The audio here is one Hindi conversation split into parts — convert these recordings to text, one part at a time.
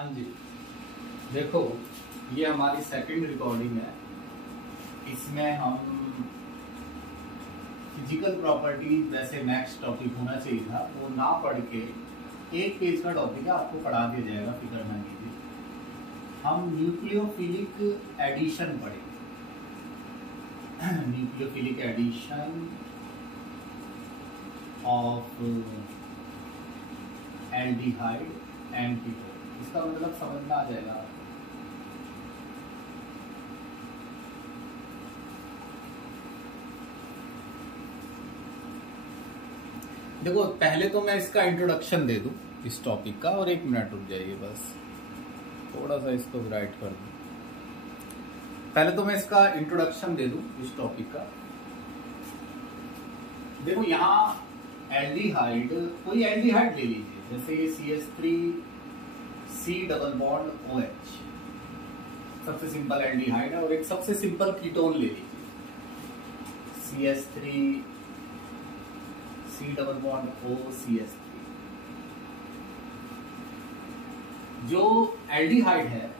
हाँ जी, देखो ये हमारी सेकंड रिकॉर्डिंग है। इसमें हम फिजिकल प्रॉपर्टीज वैसे नेक्स्ट टॉपिक होना चाहिए था, वो ना पढ़ के एक पेज का टॉपिक है, आपको पढ़ा दिया जाएगा, फिक्र ना कीजिए। हम न्यूक्लियोफिलिक एडिशन पढ़ेंगे। Nucleophilic addition of aldehyde and ketone, इसका मतलब समझ में आ जाएगा। देखो पहले तो मैं इसका इंट्रोडक्शन दे दूं इस टॉपिक का, और 1 मिनट रुक जाइए बस, थोड़ा सा इसको राइट कर दूं। पहले तो मैं इसका इंट्रोडक्शन दे दूं इस टॉपिक का। देखो यहाँ एल्डिहाइड, कोई एल्डिहाइड ले लीजिए, जैसे ये CH3C डबल बॉन्ड OH, सबसे सिंपल एल्डिहाइड है। और एक सबसे सिंपल कीटोन ले लीजिए, CH3C डबल बॉन्ड OCH3। जो एल्डिहाइड है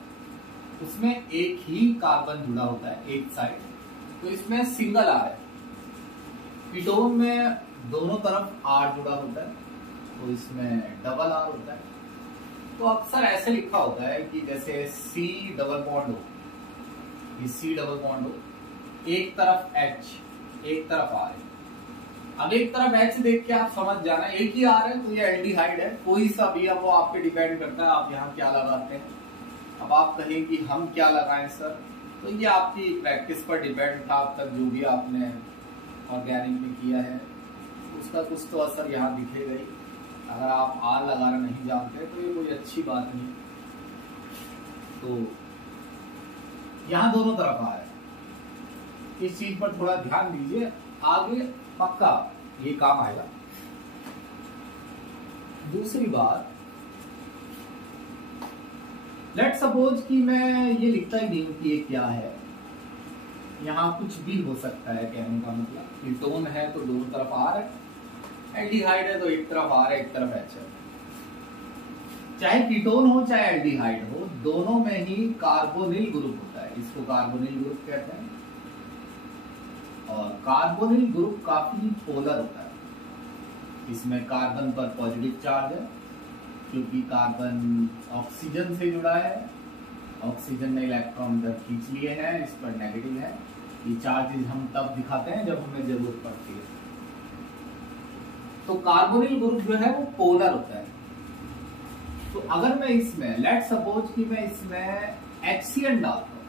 उसमें एक ही कार्बन जुड़ा होता है एक साइड, तो इसमें सिंगल R है। कीटोन में दोनों तरफ R जुड़ा होता है, तो इसमें डबल R होता है। तो अक्सर ऐसे लिखा होता है कि जैसे C डबल बॉन्ड हो, ये C डबल बॉन्ड हो, एक तरफ H एक तरफ R है। अब एक तरफ H देख के आप समझ जाना एक ही R है, तो ये एल्डिहाइड है। कोई सा भी है वो आप पे डिपेंड करता है, आप यहाँ क्या लगाते हैं। अब आप कहें कि हम क्या लगाएं सर, तो ये आपकी प्रैक्टिस पर डिपेंड था। अब तक जो भी आपने ऑर्गेनिक में किया है उसका कुछ तो असर यहाँ दिखेगा ही। अगर आप R लगाना नहीं जानते तो ये कोई अच्छी बात नहीं। तो यहाँ दोनों तरफ R है, इस चीज पर थोड़ा ध्यान दीजिए, आगे पक्का ये काम आएगा। दूसरी बात, लेट सपोज कि मैं ये लिखता ही नहीं हूं कि ये क्या है, यहाँ कुछ भी हो सकता है। कहने का मतलब कीटोन है तो दोनों तरफ R है, एल्डिहाइड है तो एक तरफ R है एक तरफ H है। चाहे कीटोन हो चाहे एल्डिहाइड हो, दोनों में ही कार्बोनिल ग्रुप होता है, इसको कार्बोनिल ग्रुप कहते हैं। और कार्बोनिल ग्रुप काफी पोलर होता है। इसमें कार्बन पर पॉजिटिव चार्ज है क्योंकि कार्बन ऑक्सीजन से जुड़ा है, ऑक्सीजन ने इलेक्ट्रॉन इधर खींच लिए हैं, इस पर नेगेटिव है। ये चार्जेस हम तब दिखाते हैं जब हमें जरूरत पड़ती है। तो कार्बोनिल ग्रुप जो है वो पोलर होता है। तो अगर मैं इसमें लेट सपोज कि मैं इसमें HCN डालता हूं,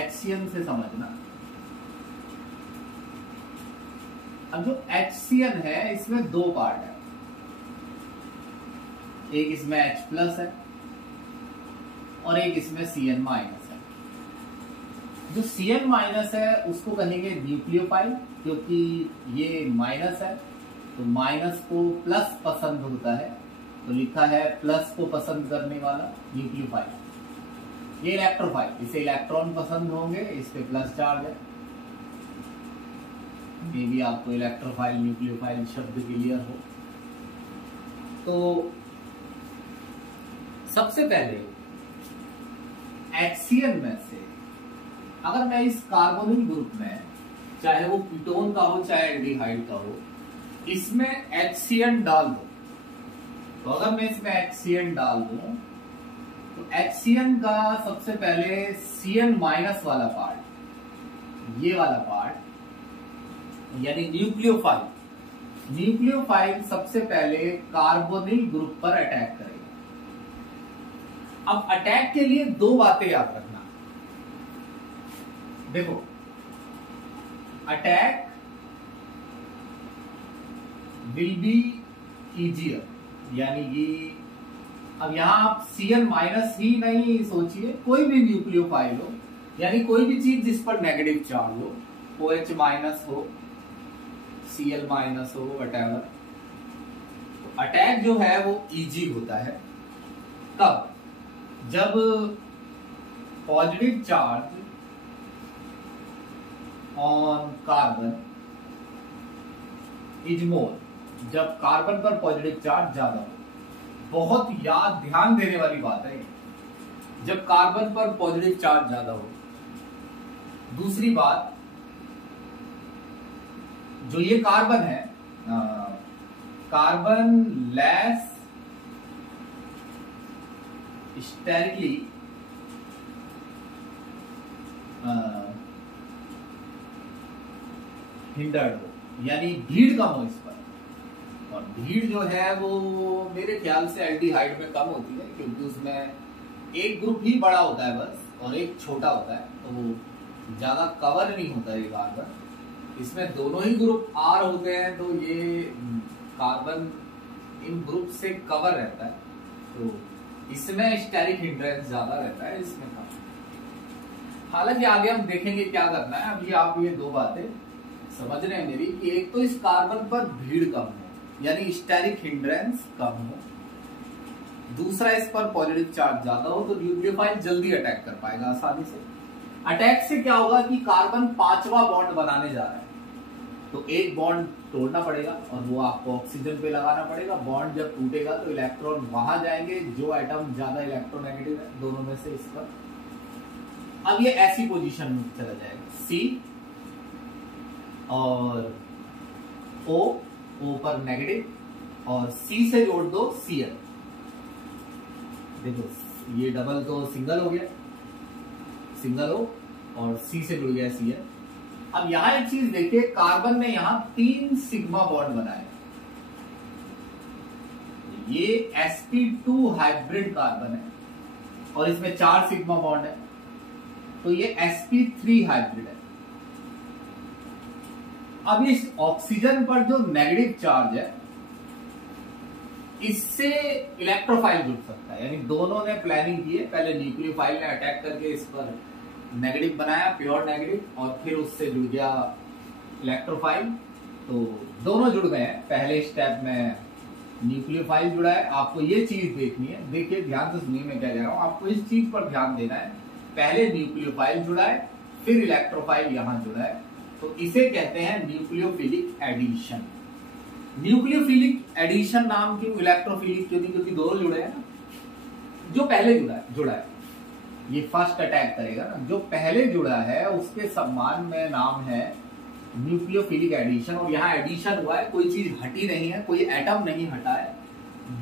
HCN से समझना। अब जो HCN है इसमें दो पार्ट है, एक इसमें H प्लस है और एक इसमें Cn माइनस है। जो Cn माइनस है उसको कहेंगे न्यूक्लियोफाइल, क्योंकि ये माइनस है तो माइनस को प्लस पसंद होता है, तो लिखा है प्लस को पसंद करने वाला न्यूक्लियोफाइल। ये इलेक्ट्रोफाइल, इसे इलेक्ट्रॉन पसंद होंगे, इस पे प्लस चार्ज है। मे भी आपको इलेक्ट्रोफाइल न्यूक्लियोफाइल शब्द क्लियर हो। तो सबसे पहले HCN में से अगर मैं इस कार्बोनिल ग्रुप में, चाहे वो कीटोन का हो चाहे एल्डिहाइड का हो, इसमें HCN डाल दो, तो अगर मैं इसमें HCN डाल दूं तो HCN का सबसे पहले Cn माइनस वाला पार्ट, ये वाला पार्ट यानी न्यूक्लियोफाइल सबसे पहले कार्बोनिल ग्रुप पर अटैक करेगा। अब अटैक के लिए दो बातें याद रखना। देखो अटैक विल बी इजियर, यानी ये अब यहां आप Cn माइनस ही नहीं सोचिए, कोई भी न्यूक्लियोफाइल हो, यानी कोई भी चीज जिस पर नेगेटिव चार्ज हो, OH माइनस हो, Cl माइनस हो, वटेवर, तो अटैक जो है वो इजी होता है तब जब positive charge on carbon is more, जब कार्बन पर पॉजिटिव चार्ज ज्यादा हो। बहुत याद ध्यान देने वाली बात है। जब कार्बन पर पॉजिटिव चार्ज ज्यादा हो। दूसरी बात, जो ये कार्बन है, कार्बन लेस स्टेरिकली हिंडर्ड हो, यानी भीड़ कम हो इस पर। और भीड़ जो है वो मेरे ख्याल से एल्डिहाइड में कम होती है, क्योंकि उसमें एक ग्रुप ही बड़ा होता है बस, और एक छोटा होता है, तो वो ज्यादा कवर नहीं होता ये कार्बन। इसमें दोनों ही ग्रुप आर होते हैं, तो ये कार्बन इन ग्रुप से कवर रहता है, तो इसमें स्टेरिक हिंड्रेंस ज्यादा रहता है, इसमें कम। हालांकि आगे हम देखेंगे क्या करना है। अभी आप ये दो बातें समझ रहे हैं मेरी, कि एक तो इस कार्बन पर भीड़ कम हो, यानी स्टेरिक हिंड्रेंस कम हो। दूसरा, इस पर पॉजिटिव चार्ज ज्यादा हो, तो न्यूक्लियोफाइल जल्दी अटैक कर पाएगा आसानी से। अटैक से क्या होगा कि कार्बन पांचवा बॉन्ड बनाने जा रहा है, तो एक बॉन्ड तोड़ना पड़ेगा और वो आपको ऑक्सीजन पे लगाना पड़ेगा। बॉन्ड जब टूटेगा तो इलेक्ट्रॉन वहां जाएंगे जो एटम ज्यादा इलेक्ट्रोनेगेटिव है दोनों में से इस पर। अब ये ऐसी पोजीशन में चला जाएगा, सी और ओ पर नेगेटिव, और सी से जोड़ दो Cl। देखो ये डबल तो सिंगल हो गया, सिंगल O, और C से जुड़ गया Cl। अब यहां एक चीज देखिए, कार्बन ने यहां 3 सिग्मा बॉन्ड बनाए। ये sp2 हाइब्रिड कार्बन है और इसमें 4 सिग्मा बॉन्ड है, तो ये sp3 हाइब्रिड है। अब इस ऑक्सीजन पर जो नेगेटिव चार्ज है, इससे इलेक्ट्रोफाइल जुड़ सकता है, यानी दोनों ने प्लानिंग की है। पहले न्यूक्लियोफाइल ने अटैक करके इस पर नेगेटिव बनाया, प्योर नेगेटिव, और फिर उससे जुड़ गया इलेक्ट्रोफाइल, तो दोनों जुड़ गए हैं। पहले स्टेप में न्यूक्लियोफाइल जुड़ा है। आपको ये चीज देखनी है, देखिए ध्यान से सुनिए मैं क्या कह रहा हूं, आपको इस चीज पर ध्यान देना है। पहले न्यूक्लियोफाइल जुड़ा है, फिर इलेक्ट्रोफाइल यहां जुड़ा है, तो इसे कहते हैं न्यूक्लियोफिलिक एडिशन। न्यूक्लियोफिलिक एडिशन नाम क्यों, इलेक्ट्रोफिलिक क्यों नहीं? क्योंकि दोनों जुड़े हैं ना। जो पहले जुड़ा है ये फर्स्ट अटैक करेगा ना, जो पहले जुड़ा है उसके सम्मान में नाम है न्यूक्लियोफिलिक एडिशन। और यहाँ एडिशन हुआ है, कोई चीज हटी नहीं है, कोई एटम नहीं हटा है,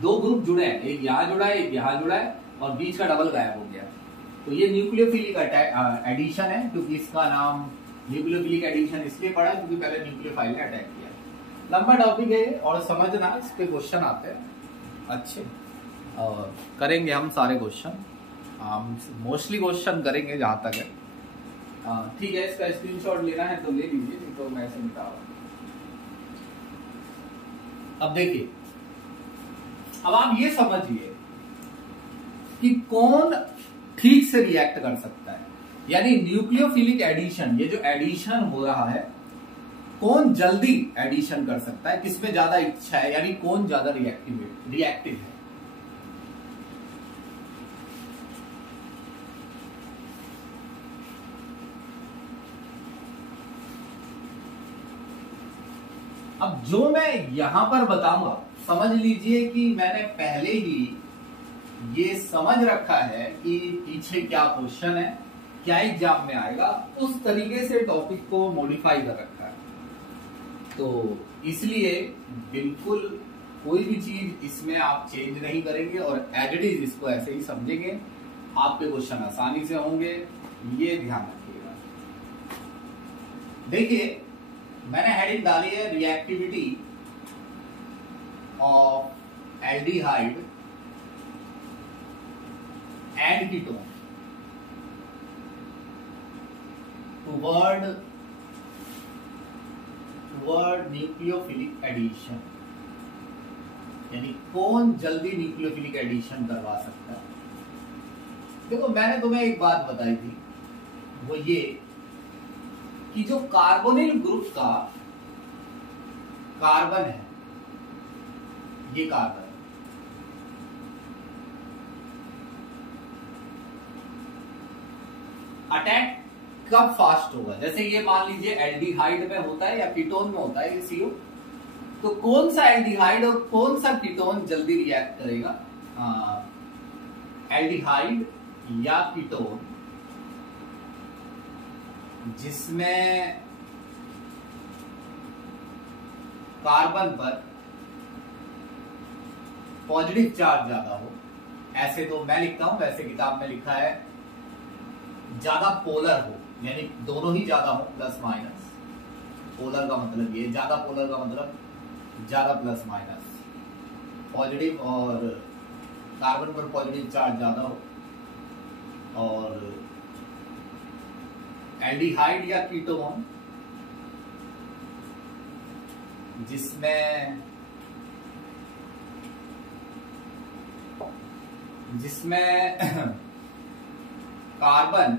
दो ग्रुप जुड़े हैं, एक यहाँ जुड़ा है एक यहाँ जुड़ा है, और बीच का डबल गायब हो गया। तो ये न्यूक्लियोफिलिक एडिशन है, क्योंकि इसका नाम न्यूक्लियोफिलिक एडिशन इसलिए पड़ा क्योंकि पहले न्यूक्लियोफाइल ने अटैक किया। लंबा टॉपिक है और समझना, इसके क्वेश्चन आते हैं अच्छे, और करेंगे हम सारे क्वेश्चन, हम मोस्टली क्वेश्चन करेंगे जहां तक है। ठीक है, इसका स्क्रीनशॉट लेना है तो ले लीजिए, नहीं तो मैं ऐसे मिटा। अब देखिए, अब आप ये समझिए कि कौन ठीक से रिएक्ट कर सकता है, यानी न्यूक्लियोफिलिक एडिशन, ये जो एडिशन हो रहा है, कौन जल्दी एडिशन कर सकता है, किसमें ज्यादा इच्छा है, यानी कौन ज्यादा रिएक्टिव है। अब जो मैं यहां पर बताऊंगा, समझ लीजिए कि मैंने पहले ही ये समझ रखा है कि पीछे क्या क्वेश्चन है, क्या एग्जाम में आएगा, उस तरीके से टॉपिक को मॉडिफाई कर रखा है। तो इसलिए बिल्कुल कोई भी चीज इसमें आप चेंज नहीं करेंगे और एज इट इज इसको ऐसे ही समझेंगे, आपके क्वेश्चन आसानी से होंगे, ये ध्यान रखिएगा। देखिए, मैंने हेडिंग डाली है reactivity of aldehyde and ketone toward nucleophilic addition, यानी कौन जल्दी न्यूक्लियोफिलिक एडिशन करवा सकता है। देखो, मैंने तुम्हें एक बात बताई थी, वो ये कि जो कार्बोनिल ग्रुप का कार्बन है, ये कार्बन अटैक कब फास्ट होगा, जैसे ये मान लीजिए एल्डिहाइड में होता है या कीटोन में होता है ये CO, तो कौन सा एल्डिहाइड और कौन सा कीटोन जल्दी रिएक्ट करेगा। एल्डिहाइड या कीटोन जिसमें कार्बन पर पॉजिटिव चार्ज ज्यादा हो, ऐसे तो मैं लिखता हूं, वैसे किताब में लिखा है ज्यादा पोलर हो, यानी दोनों ही ज्यादा हो, प्लस माइनस। पोलर का मतलब ये, ज्यादा पोलर का मतलब ज्यादा प्लस माइनस, पॉजिटिव और कार्बन पर पॉजिटिव चार्ज ज्यादा हो, और एल्डिहाइड या कीटोन जिसमें कार्बन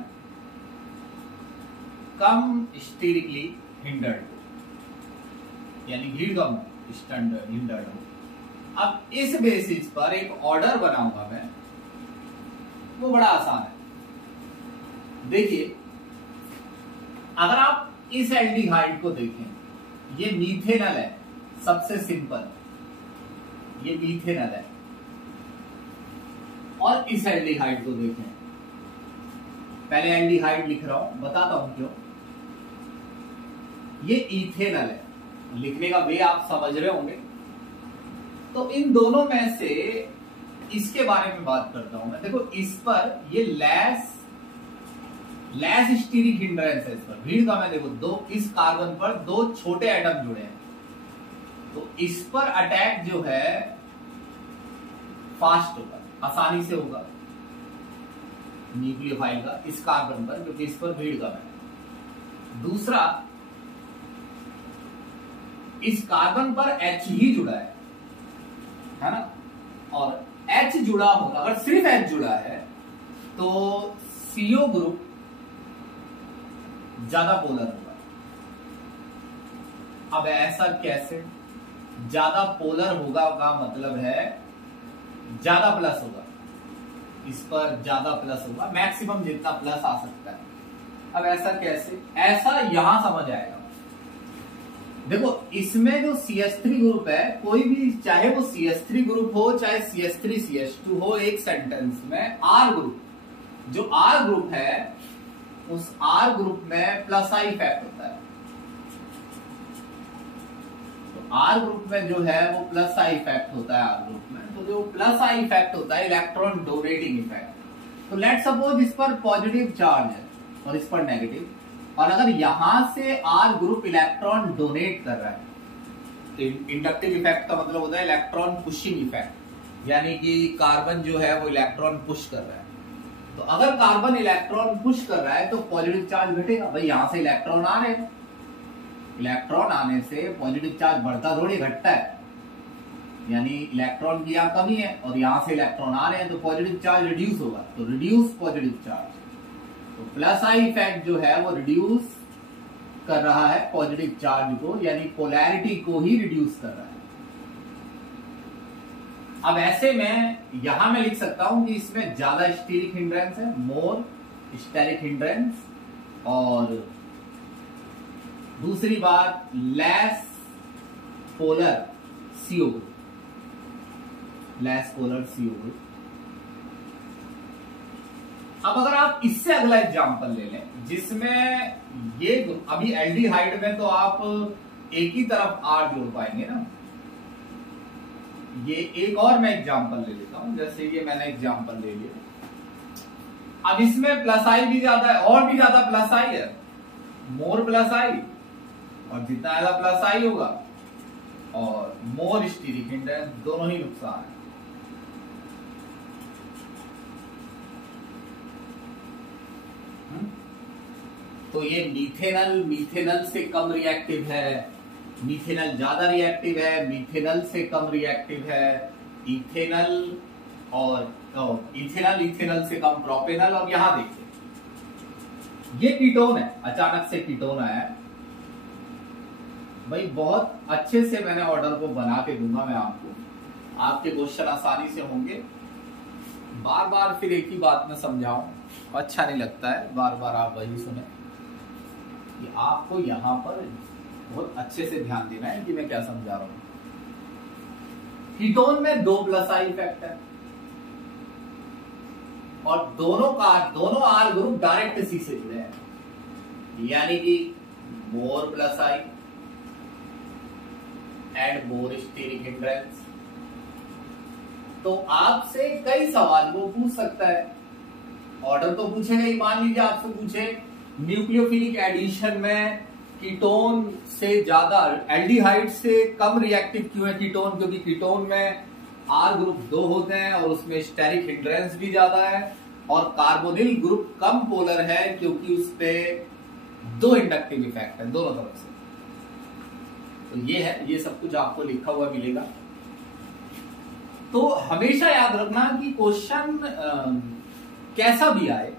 कम स्टीरिकली हिंडर्ड हो, यानी भीड़ कम हिंडर्ड हो। अब इस बेसिस पर एक ऑर्डर बनाऊंगा मैं, वो बड़ा आसान है। देखिए, अगर आप इस एल्डिहाइड को देखें, ये मीथेनल है, सबसे सिंपल, ये मीथेनल है। और इस एल्डिहाइड को देखें, पहले एल्डिहाइड लिख रहा हूं, बताता हूं क्यों। ये इथेनल है, लिखने का वे आप समझ रहे होंगे। तो इन दोनों में से इसके बारे में बात करता हूं मैं। देखो, इस पर ये लेस स्टीरिक हिंड्रेंस है, इस पर भीड़ कम है। देखो, दो इस कार्बन पर दो छोटे एटम जुड़े हैं, तो इस पर अटैक जो है फास्ट होगा, आसानी से होगा न्यूक्लियोफाइल का इस कार्बन पर, क्योंकि इस पर भीड़ कम है। दूसरा, इस कार्बन पर H ही जुड़ा है ना, और H जुड़ा होगा, अगर सिर्फ H जुड़ा है तो CO ग्रुप ज्यादा पोलर होगा। अब ऐसा कैसे? ज्यादा पोलर होगा का मतलब है ज्यादा प्लस होगा, इस पर ज्यादा प्लस होगा, मैक्सिमम जितना प्लस आ सकता है। अब ऐसा कैसे? ऐसा यहां समझ आएगा। देखो, इसमें जो CH3 ग्रुप है, कोई भी, चाहे वो CH3 ग्रुप हो चाहे CH3CH2 हो, एक सेंटेंस में R ग्रुप, जो R ग्रुप है, उस R ग्रुप में प्लस आई इफेक्ट होता है। तो R ग्रुप में जो है वो प्लस आई इफेक्ट होता है R ग्रुप में। तो जो प्लस आई इफेक्ट होता है, इलेक्ट्रॉन डोनेटिंग इफेक्ट। तो लेट सपोज इस पर पॉजिटिव चार्ज है और इस पर नेगेटिव, और अगर यहां से R ग्रुप इलेक्ट्रॉन डोनेट कर रहा है, तो इंडक्टिव इफेक्ट का मतलब होता है इलेक्ट्रॉन पुशिंग इफेक्ट, यानी कि कार्बन जो है वो इलेक्ट्रॉन पुश कर रहा है। तो अगर कार्बन इलेक्ट्रॉन पुश कर रहा है तो पॉजिटिव चार्ज घटेगा। भाई, यहां से इलेक्ट्रॉन आ रहे हैं, इलेक्ट्रॉन आने से पॉजिटिव चार्ज बढ़ता थोड़ी घटता है, यानी इलेक्ट्रॉन की यहां कमी है और यहां से इलेक्ट्रॉन आ रहे हैं, तो पॉजिटिव चार्ज रिड्यूस होगा, तो रिड्यूस पॉजिटिव चार्ज। तो प्लस आई इफेक्ट जो है वो रिड्यूस कर रहा है पॉजिटिव चार्ज को, यानी पोलैरिटी को ही रिड्यूस कर रहा है। अब ऐसे में यहां मैं लिख सकता हूं कि इसमें ज्यादा स्टीरिक हिंड्रेंस है, मोर स्टेरिक हिंड्रेंस, और दूसरी बात less polar CO group, less polar CO group. अब अगर आप इससे अगला एग्जांपल ले लें, जिसमें ये अभी एल्डिहाइड में तो आप एक ही तरफ R जोड़ पाएंगे ना। ये एक और मैं एग्जांपल ले लेता हूं, जैसे ये मैंने एग्जांपल ले लिया। अब इसमें प्लस आई भी ज्यादा है, और भी ज्यादा प्लस आई है, मोर प्लस आई, और जितना ज्यादा प्लस आई होगा और मोर स्टीरिक हिंड्रेंस, दोनों ही नुकसान है। तो ये मीथेनल से कम रिएक्टिव है, मीथेनल ज्यादा रिएक्टिव है, मीथेनल से कम रिएक्टिव है, इथेनल से कम प्रोपेनल। और यहां देखिए, ये कीटोन है, अचानक से कीटोन आया है। भाई, बहुत अच्छे से मैंने ऑर्डर को बना के दूंगा मैं आपको, आपके क्वेश्चन आसानी से होंगे। बार बार फिर एक ही बात में समझाऊं, अच्छा नहीं लगता है बार बार आप वही सुने। कि आपको यहां पर बहुत अच्छे से ध्यान देना है कि मैं क्या समझा रहा हूं। कीटोन में 2 प्लस आई इफेक्ट है, और दोनों आर ग्रुप डायरेक्ट सी से जुड़े हैं, यानी कि more plus I and more steric hindrance. तो आपसे कई सवाल वो पूछ सकता है, ऑर्डर तो पूछेगा ही। मान लीजिए आपसे पूछे न्यूक्लियोफिलिक एडिशन में कीटोन से ज्यादा एल्डिहाइड से कम रिएक्टिव क्यों है कीटोन, क्योंकि कीटोन में आर ग्रुप 2 होते हैं और उसमें स्टेरिक हिंड्रेंस भी ज्यादा है, और कार्बोनिल ग्रुप कम पोलर है क्योंकि उस पे 2 इंडक्टिव इफेक्ट है दोनों तरफ से। तो ये है, ये सब कुछ आपको लिखा हुआ मिलेगा। तो हमेशा याद रखना कि क्वेश्चन कैसा भी आए,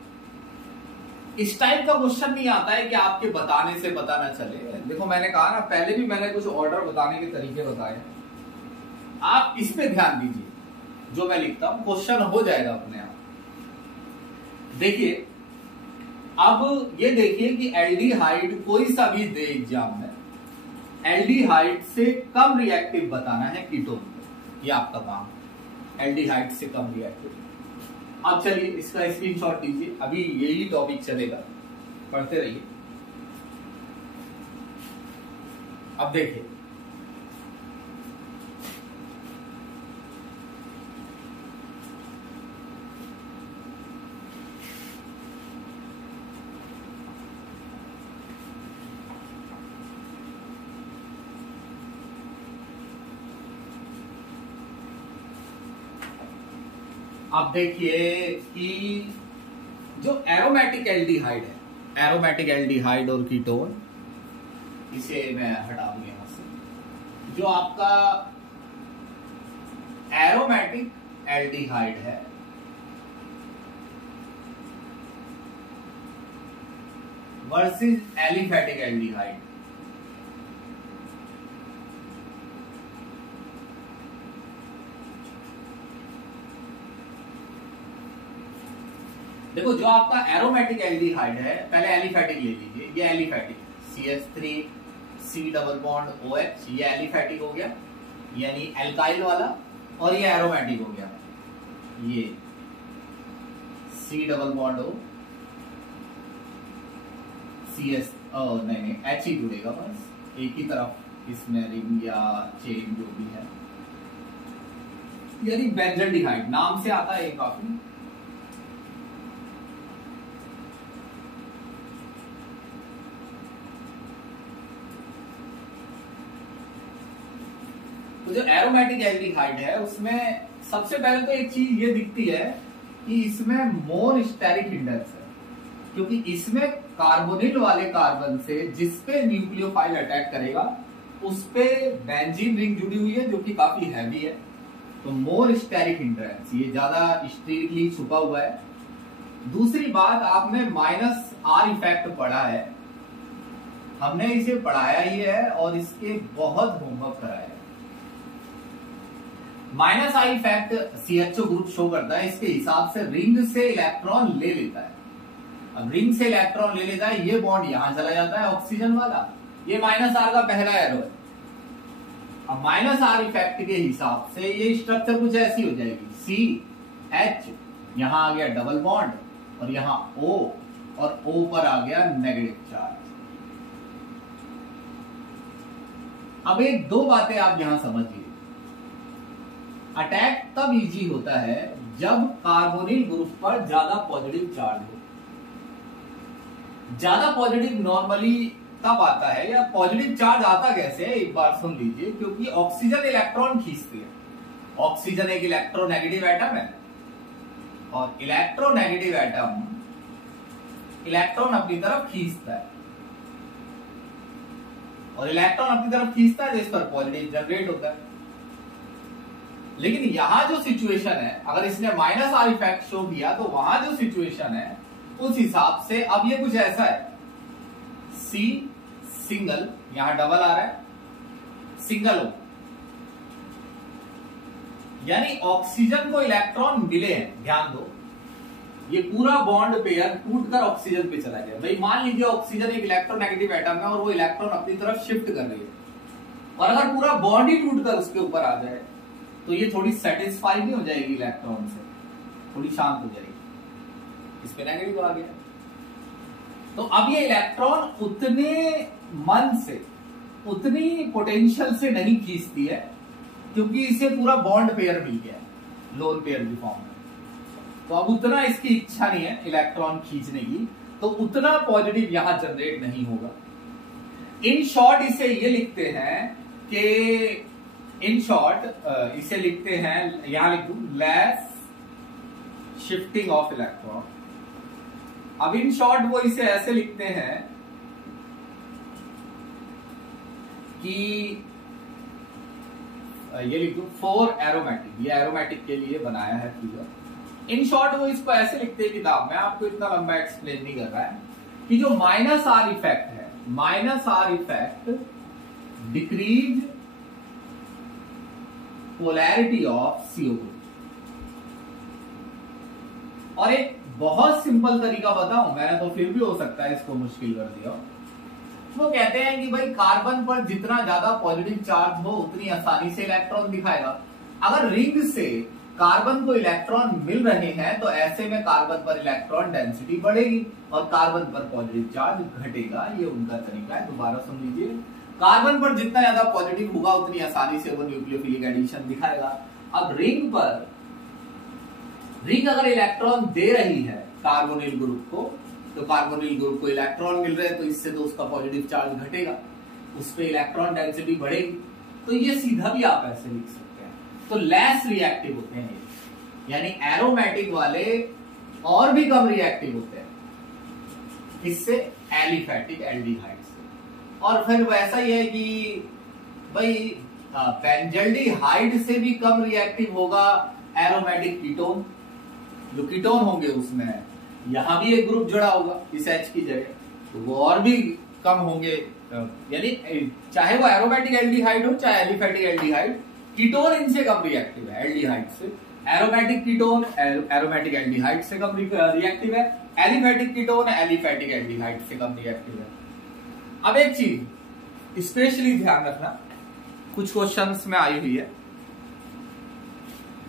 इस टाइप का क्वेश्चन नहीं आता है कि आपके बताने से पता ना चले। देखो मैंने कहा ना, पहले भी मैंने कुछ ऑर्डर बताने के तरीके बताए, आप इस पे ध्यान दीजिए जो मैं लिखता हूं, क्वेश्चन हो जाएगा अपने आप। देखिए अब ये देखिए कि एल्डिहाइड कोई सा भी दे एग्जाम में, एल्डिहाइड से कम रिएक्टिव बताना है कीटोन को, ये आपका काम, एल्डिहाइड से कम रिएक्टिव। अब चलिए इसका स्क्रीनशॉट लीजिए, अभी यही टॉपिक चलेगा, पढ़ते रहिए। अब देखिए अब देखिए कि जो एरोमेटिक एल्डिहाइड है, एरोमेटिक एल्डिहाइड और कीटोन, इसे मैं हटा दूं यहां से। जो आपका एरोमेटिक एल्डिहाइड है वर्सेस एलिफैटिक एल्डिहाइड, देखो जो आपका एरोमेटिक एल्डिहाइड है, पहले एलिफैटिक ले लीजिए, ये aliphatic CH3 C double bond OH, ये एलिफैटिक हो गया यानी एल्काइल वाला, और ये एरोमेटिक हो गया, ये C double bond O CS, नहीं H ही जुड़ेगा बस, एक ही तरफ इसमें रिंग या चेन जो भी है, यानी बेंजल्डिहाइड नाम से आता है ये काफी। तो जो एरोमेटिक एल्डिहाइड है उसमें सबसे पहले तो एक चीज ये दिखती है कि इसमें मोर स्टेरिक हिंड्रेंस है, क्योंकि इसमें कार्बोनिल वाले कार्बन से जिसपे न्यूक्लियोफाइल अटैक करेगा उस पे बेंजीन रिंग जुड़ी हुई है जो कि काफी हैवी है, तो मोर स्टेरिक हिंड्रेंस, ये ज्यादा स्टेरिकली छुपा हुआ है। दूसरी बात, आपने -R इफेक्ट पढ़ा है, हमने इसे पढ़ाया ही है और इसके बहुत होमवर्क कराया है। -I effect CHO group show करता है, इसके हिसाब से रिंग से इलेक्ट्रॉन ले लेता है। अब रिंग से इलेक्ट्रॉन ले लेता है, ये बॉन्ड यहां चला जाता है ऑक्सीजन वाला, ये -R का पहला एरो है। अब -R इफेक्ट के हिसाब से ये स्ट्रक्चर कुछ ऐसी हो जाएगी, CH, यहां आ गया डबल बॉन्ड और यहां O, और O पर आ गया नेगेटिव चार्ज। अब एक दो बातें आप यहां समझिए, अटैक तब इजी होता है जब कार्बोनिल ग्रुप पर ज्यादा पॉजिटिव चार्ज हो। ज्यादा पॉजिटिव नॉर्मली तब आता है, या पॉजिटिव चार्ज आता कैसे है, एक बार सुन लीजिए, क्योंकि ऑक्सीजन इलेक्ट्रॉन खींचती है। ऑक्सीजन एक इलेक्ट्रोनेगेटिव एटम है, और इलेक्ट्रोनेगेटिव एटम इलेक्ट्रॉन अपनी तरफ खींचता है, और इलेक्ट्रॉन अपनी तरफ खींचता है जिस पर पॉजिटिव जनरेट होता है। लेकिन यहां जो सिचुएशन है, अगर इसने -R इफेक्ट शो किया तो वहां जो सिचुएशन है उस हिसाब से अब ये कुछ ऐसा है, C सिंगल, यहां डबल आ रहा है, सिंगल O, यानी ऑक्सीजन को इलेक्ट्रॉन मिले हैं। ध्यान दो, ये पूरा बॉन्ड पेयर टूटकर ऑक्सीजन पे चला गया। भाई मान लीजिए ऑक्सीजन एक इलेक्ट्रोनेगेटिव एटम है और वो इलेक्ट्रॉन अपनी तरफ शिफ्ट कर रही है, और अगर पूरा बॉन्ड ही टूटकर उसके ऊपर आ जाए तो ये थोड़ी सेटिस्फाई नहीं हो जाएगी इलेक्ट्रॉन से, थोड़ी शांत हो जाएगी। इस पे नेगेटिव आ गया। तो अब ये इलेक्ट्रॉन उतने मन से, उतनी पोटेंशियल से नहीं खींचती है, क्योंकि इसे पूरा बॉन्ड पेयर मिल गया है लोन पेयर की फॉर्म में। तो अब उतना इसकी इच्छा नहीं है इलेक्ट्रॉन खींचने की, तो उतना पॉजिटिव यहां जनरेट नहीं होगा। इन शॉर्ट इसे ये लिखते हैं कि इन शॉर्ट इसे लिखते हैं, यहां लिख दूं, लेस शिफ्टिंग ऑफ इलेक्ट्रॉन। अब इन शॉर्ट वो इसे ऐसे लिखते हैं कि ये लिख दूं फॉर एरोमेटिक, ये एरोमेटिक के लिए बनाया है फिगर। इन शॉर्ट वो इसको ऐसे लिखते हैं किताब में, आपको इतना लंबा एक्सप्लेन नहीं कर रहा है, कि जो माइनस आर इफेक्ट है, minus are effect decrease polarity of CO group. और एक बहुत सिंपल तरीका बताऊं, मैंने तो फिर भी हो सकता है इसको मुश्किल कर दिया। वो कहते हैं कि भाई कार्बन पर जितना ज्यादा पॉजिटिव चार्ज हो उतनी आसानी से इलेक्ट्रॉन दिखाएगा। अगर रिंग से कार्बन को इलेक्ट्रॉन मिल रहे हैं तो ऐसे में कार्बन पर इलेक्ट्रॉन डेंसिटी बढ़ेगी और कार्बन पर पॉजिटिव चार्ज घटेगा। ये उनका तरीका है, दोबारा सुन लीजिए। कार्बन पर जितना ज्यादा पॉजिटिव होगा उतनी आसानी से वो न्यूक्लियोफिलिक एडिशन दिखाएगा। अब रिंग पर, रिंग अगर इलेक्ट्रॉन दे रही है कार्बोनिल ग्रुप को, तो कार्बोनिल ग्रुप को इलेक्ट्रॉन मिल रहे हैं, तो इससे तो उसका पॉजिटिव चार्ज घटेगा, उस पर इलेक्ट्रॉन डेंसिटी बढ़ेगी। तो ये सीधा भी आप ऐसे लिख सकते हैं। तो लेस रिएक्टिव होते हैं, यानी एरोमेटिक वाले और भी कम रिएक्टिव होते हैं, इससे एलिफेटिक एल्डिहाइड से। और फिर वैसा ही है कि भाई बेंजल्डिहाइड से भी कम रिएक्टिव होगा एरोमेटिक कीटोन, जो कीटोन होंगे उसमें यहां भी एक ग्रुप जुड़ा होगा इस H की जगह, तो वो और भी कम होंगे। यानी चाहे वो एरोमेटिक एल्डिहाइड हो चाहे एलिफेटिक एल्डिहाइड, कीटोन इनसे कम रिएक्टिव है एल्डिहाइड से। एरोमेटिक कीटोन एरोमेटिक एल्डिहाइड से कम रिएक्टिव है, एलिफेटिक कीटोन एलिफेटिक एल्डिहाइड से कम रिएक्टिव है। अब एक चीज स्पेशली ध्यान रखना, कुछ क्वेश्चंस में आई हुई है,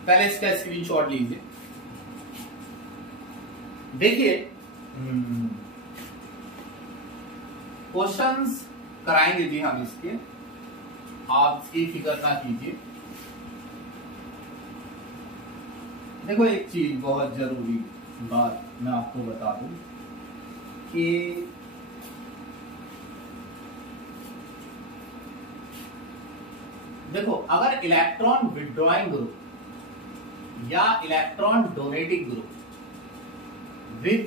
पहले इसका स्क्रीनशॉट लीजिए। देखिए क्वेश्चंस कराएंगे जी हम इसके, आप इसकी फिक्र ना कीजिए। देखो एक चीज बहुत जरूरी बात मैं आपको बता दूं कि देखो अगर इलेक्ट्रॉन विड्रॉइंग ग्रुप या electron donating group with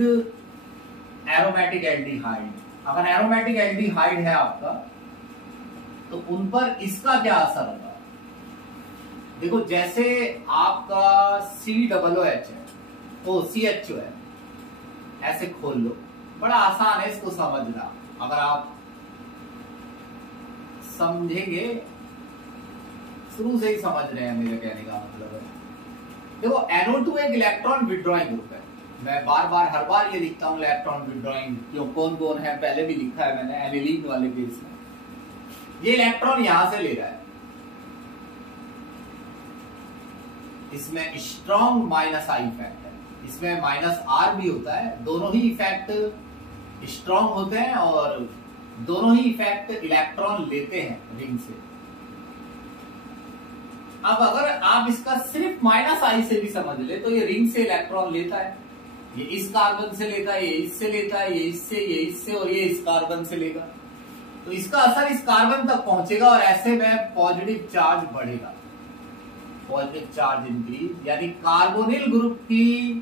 aromatic aldehyde, अगर एरोमेटिक एल्डिहाइड है आपका, तो उन पर इसका क्या असर होगा। देखो जैसे आपका COOH है, तो CHO है, ऐसे खोल लो, बड़ा आसान है इसको समझना, अगर आप समझेंगे, शुरू से ही समझ रहे हैं मेरे कहने का मतलब है। देखो NO2 एक इलेक्ट्रॉन विड्रॉइंग ग्रुप है, मैं बार बार हर बार ये लिखता हूं इलेक्ट्रॉन विड्रॉइंग, क्यों कौन कौन है पहले भी लिखा है मैंने एनिलीन वाले केस में। ये इलेक्ट्रॉन यहां से ले रहा है, इसमें स्ट्रॉन्ग माइनस आई इफेक्ट है, इसमें माइनस आर भी होता है, दोनों ही इफेक्ट स्ट्रॉन्ग होते हैं और दोनों ही इफेक्ट इलेक्ट्रॉन लेते हैं रिंग से। अब अगर आप इसका सिर्फ माइनस आई से भी समझ ले तो ये रिंग से इलेक्ट्रॉन लेता है, ये इस कार्बन से लेता है, ये इससे लेता है, ये इससे और ये इस कार्बन से लेगा, तो इसका असर इस कार्बन तक पहुंचेगा और ऐसे में पॉजिटिव चार्ज बढ़ेगा, पॉजिटिव चार्ज इंक्रीज, यानी कार्बोनिल ग्रुप की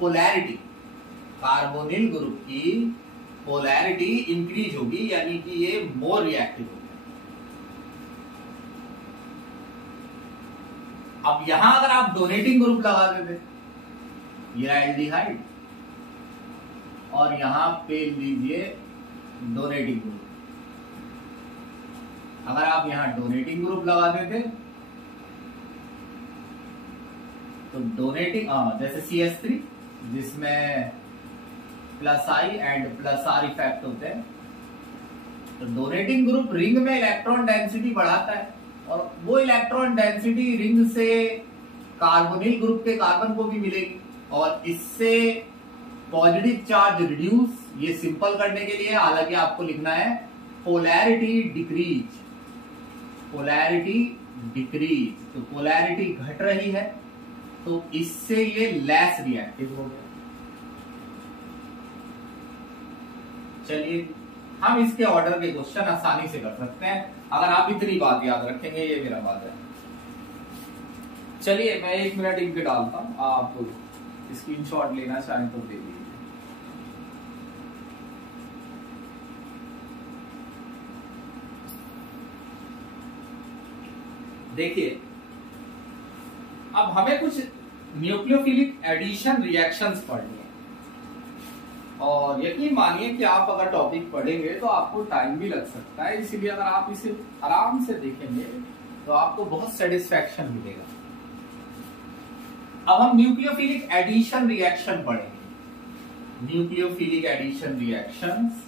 पोलैरिटी, कार्बोनिल ग्रुप की पोलैरिटी इंक्रीज होगी, यानी कि ये मोर रिएक्टिव होगा। अब यहां अगर आप डोनेटिंग ग्रुप लगा देते, ये एल्डिहाइड, और यहां पे लीजिए डोनेटिंग ग्रुप, अगर आप यहां डोनेटिंग ग्रुप लगा देते तो डोनेटिंग जैसे CH3 जिसमें plus I and plus are effect होते हैं, तो डोनेटिंग ग्रुप रिंग में इलेक्ट्रॉन डेंसिटी बढ़ाता है और वो इलेक्ट्रॉन डेंसिटी रिंग से कार्बोनिल ग्रुप के कार्बन को भी मिलेगी और इससे पॉजिटिव चार्ज रिड्यूस, ये सिंपल करने के लिए हालांकि आपको लिखना है पोलैरिटी डिक्रीज, पोलैरिटी डिक्रीज, तो पोलैरिटी घट रही है तो इससे ये लेस रिएक्टिव हो गया। चलिए हम इसके ऑर्डर के क्वेश्चन आसानी से कर सकते हैं अगर आप इतनी बात याद रखेंगे, ये मेरा बात है। चलिए मैं 1 मिनट इनके डालता हूं, आप स्क्रीनशॉट लेना चाहें तो दे दीजिए। देखिए अब हमें कुछ न्यूक्लियोफिलिक एडिशन रिएक्शंस पढ़नी है, और यकीन मानिए कि आप अगर टॉपिक पढ़ेंगे तो आपको टाइम भी लग सकता है, इसीलिए अगर आप इसे आराम से देखेंगे तो आपको बहुत सेटिस्फैक्शन मिलेगा। अब हम न्यूक्लियोफिलिक एडिशन रिएक्शन पढ़ेंगे, न्यूक्लियोफिलिक एडिशन रिएक्शंस।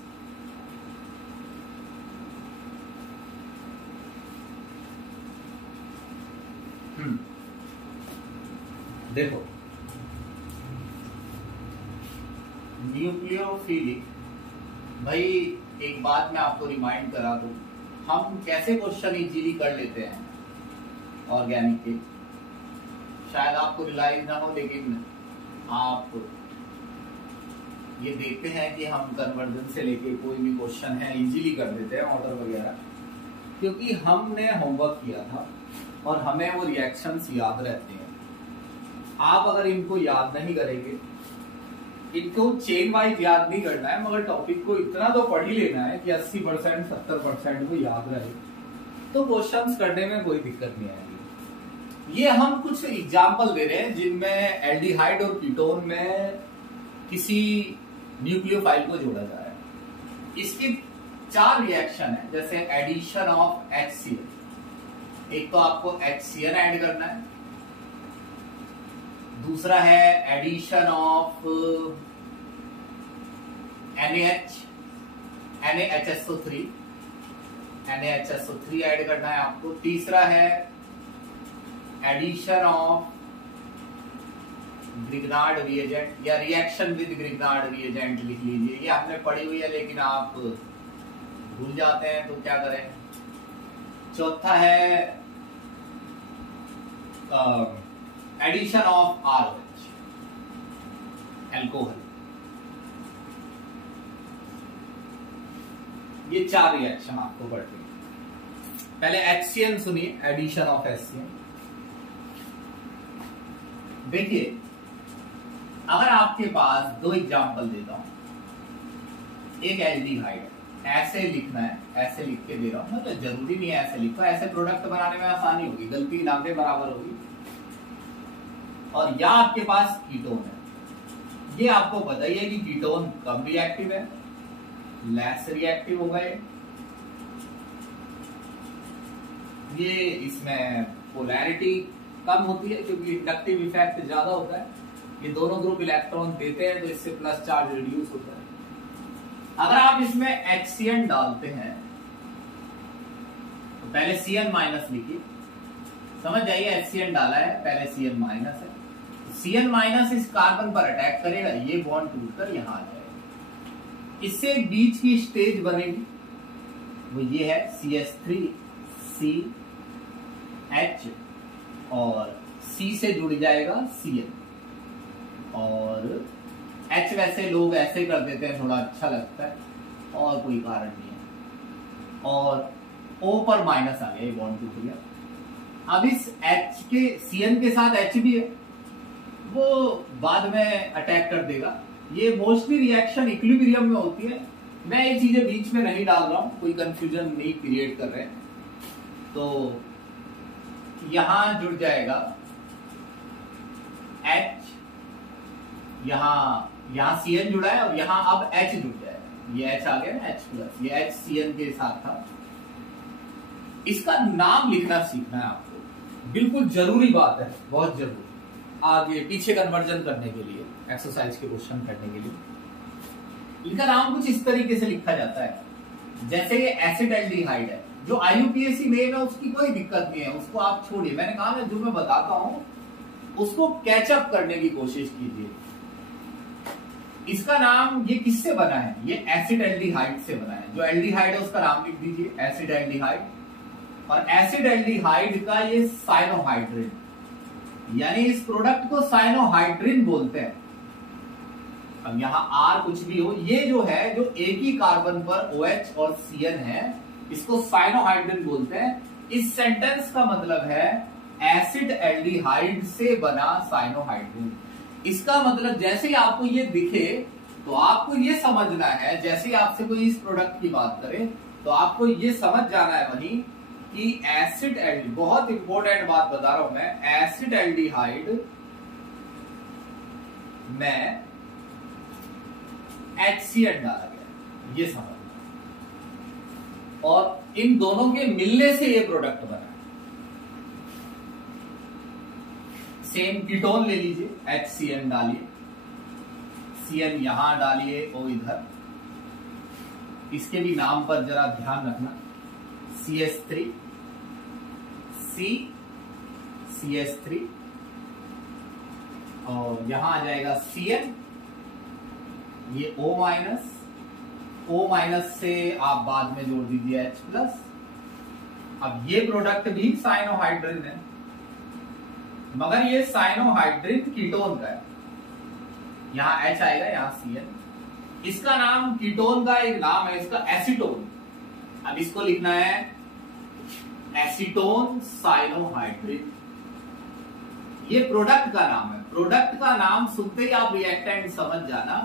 देखो न्यूक्लियोफिलिक, भाई एक बात मैं आपको रिमाइंड करा दूं, हम कैसे क्वेश्चन इजीली कर लेते हैं ऑर्गेनिक के, शायद आपको रियलाइज ना हो, लेकिन आप ये देखते हैं कि हम कन्वर्जन से लेके कोई भी क्वेश्चन है इजीली कर देते हैं ऑर्डर वगैरह, क्योंकि हमने होमवर्क किया था और हमें वो रिएक्शंस याद रहते हैं। आप अगर इनको याद नहीं करेंगे, इनको चेन वाइज याद नहीं करना है, मगर टॉपिक को इतना तो पढ़ ही लेना है कि 80% 70% को याद रहे, तो क्वेश्चंस करने में कोई दिक्कत नहीं आएगी। ये हम कुछ एग्जांपल दे रहे हैं जिनमें एल्डिहाइड और कीटोन में किसी न्यूक्लियोफाइल को जोड़ा जा रहा है। इसके 4 रिएक्शन है, जैसे एडिशन ऑफ HCl, एक तो आपको HCl ऐड करना है, दूसरा है addition of NaHSO3, NaHSO3 add करना है आपको, तीसरा है एडिशन ऑफ ग्रिग्नार्ड रिएजेंट या रिएक्शन विद ग्रिग्नार्ड रिएजेंट लिख लीजिए, ये आपने पढ़ी हुई है लेकिन आप भूल जाते हैं तो क्या करें। चौथा है एडिशन ऑफ RH, एल्कोहल। ये 4 रिएक्शन आपको पढ़ते हैं। पहले HCl सुनिए, एडिशन ऑफ HCl। देखिए अगर आपके पास 2 एग्जांपल देता हूं, एक एल्डिहाइड है, ऐसे लिखना है, ऐसे लिख के दे रहा हूं, तो जरूरी नहीं है ऐसे लिखो, ऐसे प्रोडक्ट बनाने में आसानी होगी, गलती ना के बराबर होगी। और या आपके पास कीटोन है, ये आपको पता ही है कि कीटोन कम रिएक्टिव है, लेस रिएक्टिव हो गए, ये इसमें पोलैरिटी कम होती है क्योंकि इंडक्टिव इफेक्ट ज्यादा होता है, ये दोनों ग्रुप इलेक्ट्रॉन देते हैं तो इससे प्लस चार्ज रिड्यूस होता है। अगर आप इसमें HCl डालते हैं तो पहले Cl माइनस लिखिए, समझ जाइए HCl डाला है, पहले Cl माइनस है, Cl माइनस इस कार्बन पर अटैक करेगा, ये बॉन्ड टूटकर यहां आ जाएगा, इससे एक बीच की स्टेज बनेगी, वो ये है CH3CH, और C से जुड़ जाएगा Cl, और H वैसे लोग ऐसे कर देते हैं, थोड़ा अच्छा लगता है और कोई कारण नहीं है, और O पर माइनस आ गया, ये बॉन्ड टूट गया। अब इस H के Cl के साथ H भी है, वो बाद में अटैक कर देगा। ये मोस्टली रिएक्शन इक्विलिब्रियम में होती है, मैं ये चीजें बीच में नहीं डाल रहा हूं, कोई कंफ्यूजन नहीं क्रिएट कर रहे हैं। तो यहां जुड़ जाएगा H, यहां Cl जुड़ा है और यहां अब H जुड़ जाएगा, ये H आ गया ना, H+, ये H Cl के साथ था। इसका नाम लिखना सीखना है आपको, बिल्कुल जरूरी बात है, बहुत जरूरी, आगे पीछे कन्वर्जन करने के लिए, एक्सरसाइज के क्वेश्चन करने के लिए। इनका नाम कुछ इस तरीके से लिखा जाता है, जैसे ये एसिड एल्डिहाइड है, जो IUPAC नेम है उसकी कोई दिक्कत नहीं है, उसको आप छोड़िए, मैंने कहा ना जो मैं बताता हूं उसको कैचअप करने की कोशिश कीजिए। इसका नाम ये किससे बना है? ये एसिड एल्डिहाइड से बना है। जो एल्डिहाइड है उसका नाम लिख दीजिए, एसिड एल्डिहाइड। और एसिड एल्डिहाइड का ये साइनोहाइड्रिन, यानी इस प्रोडक्ट को साइनोहाइड्रिन बोलते हैं। अब यहां आर कुछ भी हो, ये जो है जो एक ही कार्बन पर OH और CN है, इसको साइनोहाइड्रिन बोलते हैं। इस सेंटेंस का मतलब है एसिड एल्डिहाइड से बना साइनोहाइड्रिन। इसका मतलब जैसे ही आपको ये दिखे तो आपको ये समझना है, जैसे ही आपसे कोई इस प्रोडक्ट की बात करे तो आपको ये समझ जाना है वही कि एसिड एल्डिहाइड, बहुत इंपॉर्टेंट बात बता रहा हूं मैं, एसिड एल्डिहाइड में HCN डाला गया, ये समझना। और इन दोनों के मिलने से ये प्रोडक्ट बना। सेम कीटोन ले लीजिए, HCN डालिए, CN यहां डालिए, O इधर। इसके भी नाम पर जरा ध्यान रखना, CH3, C, CH3, और यहां आ जाएगा CN, ये O माइनस से आप बाद में जोड़ दीजिए H+। अब ये प्रोडक्ट भी साइनोहाइड्रिन है, मगर ये साइनोहाइड्रिन कीटोन का है। यहां H आएगा, यहां CN। इसका नाम, कीटोन का एक नाम है इसका एसीटोन। अब इसको लिखना है एसीटोन साइनोहाइड्रिन। ये प्रोडक्ट का नाम है। प्रोडक्ट का नाम सुनते ही आप रिएक्टेंट समझ जाना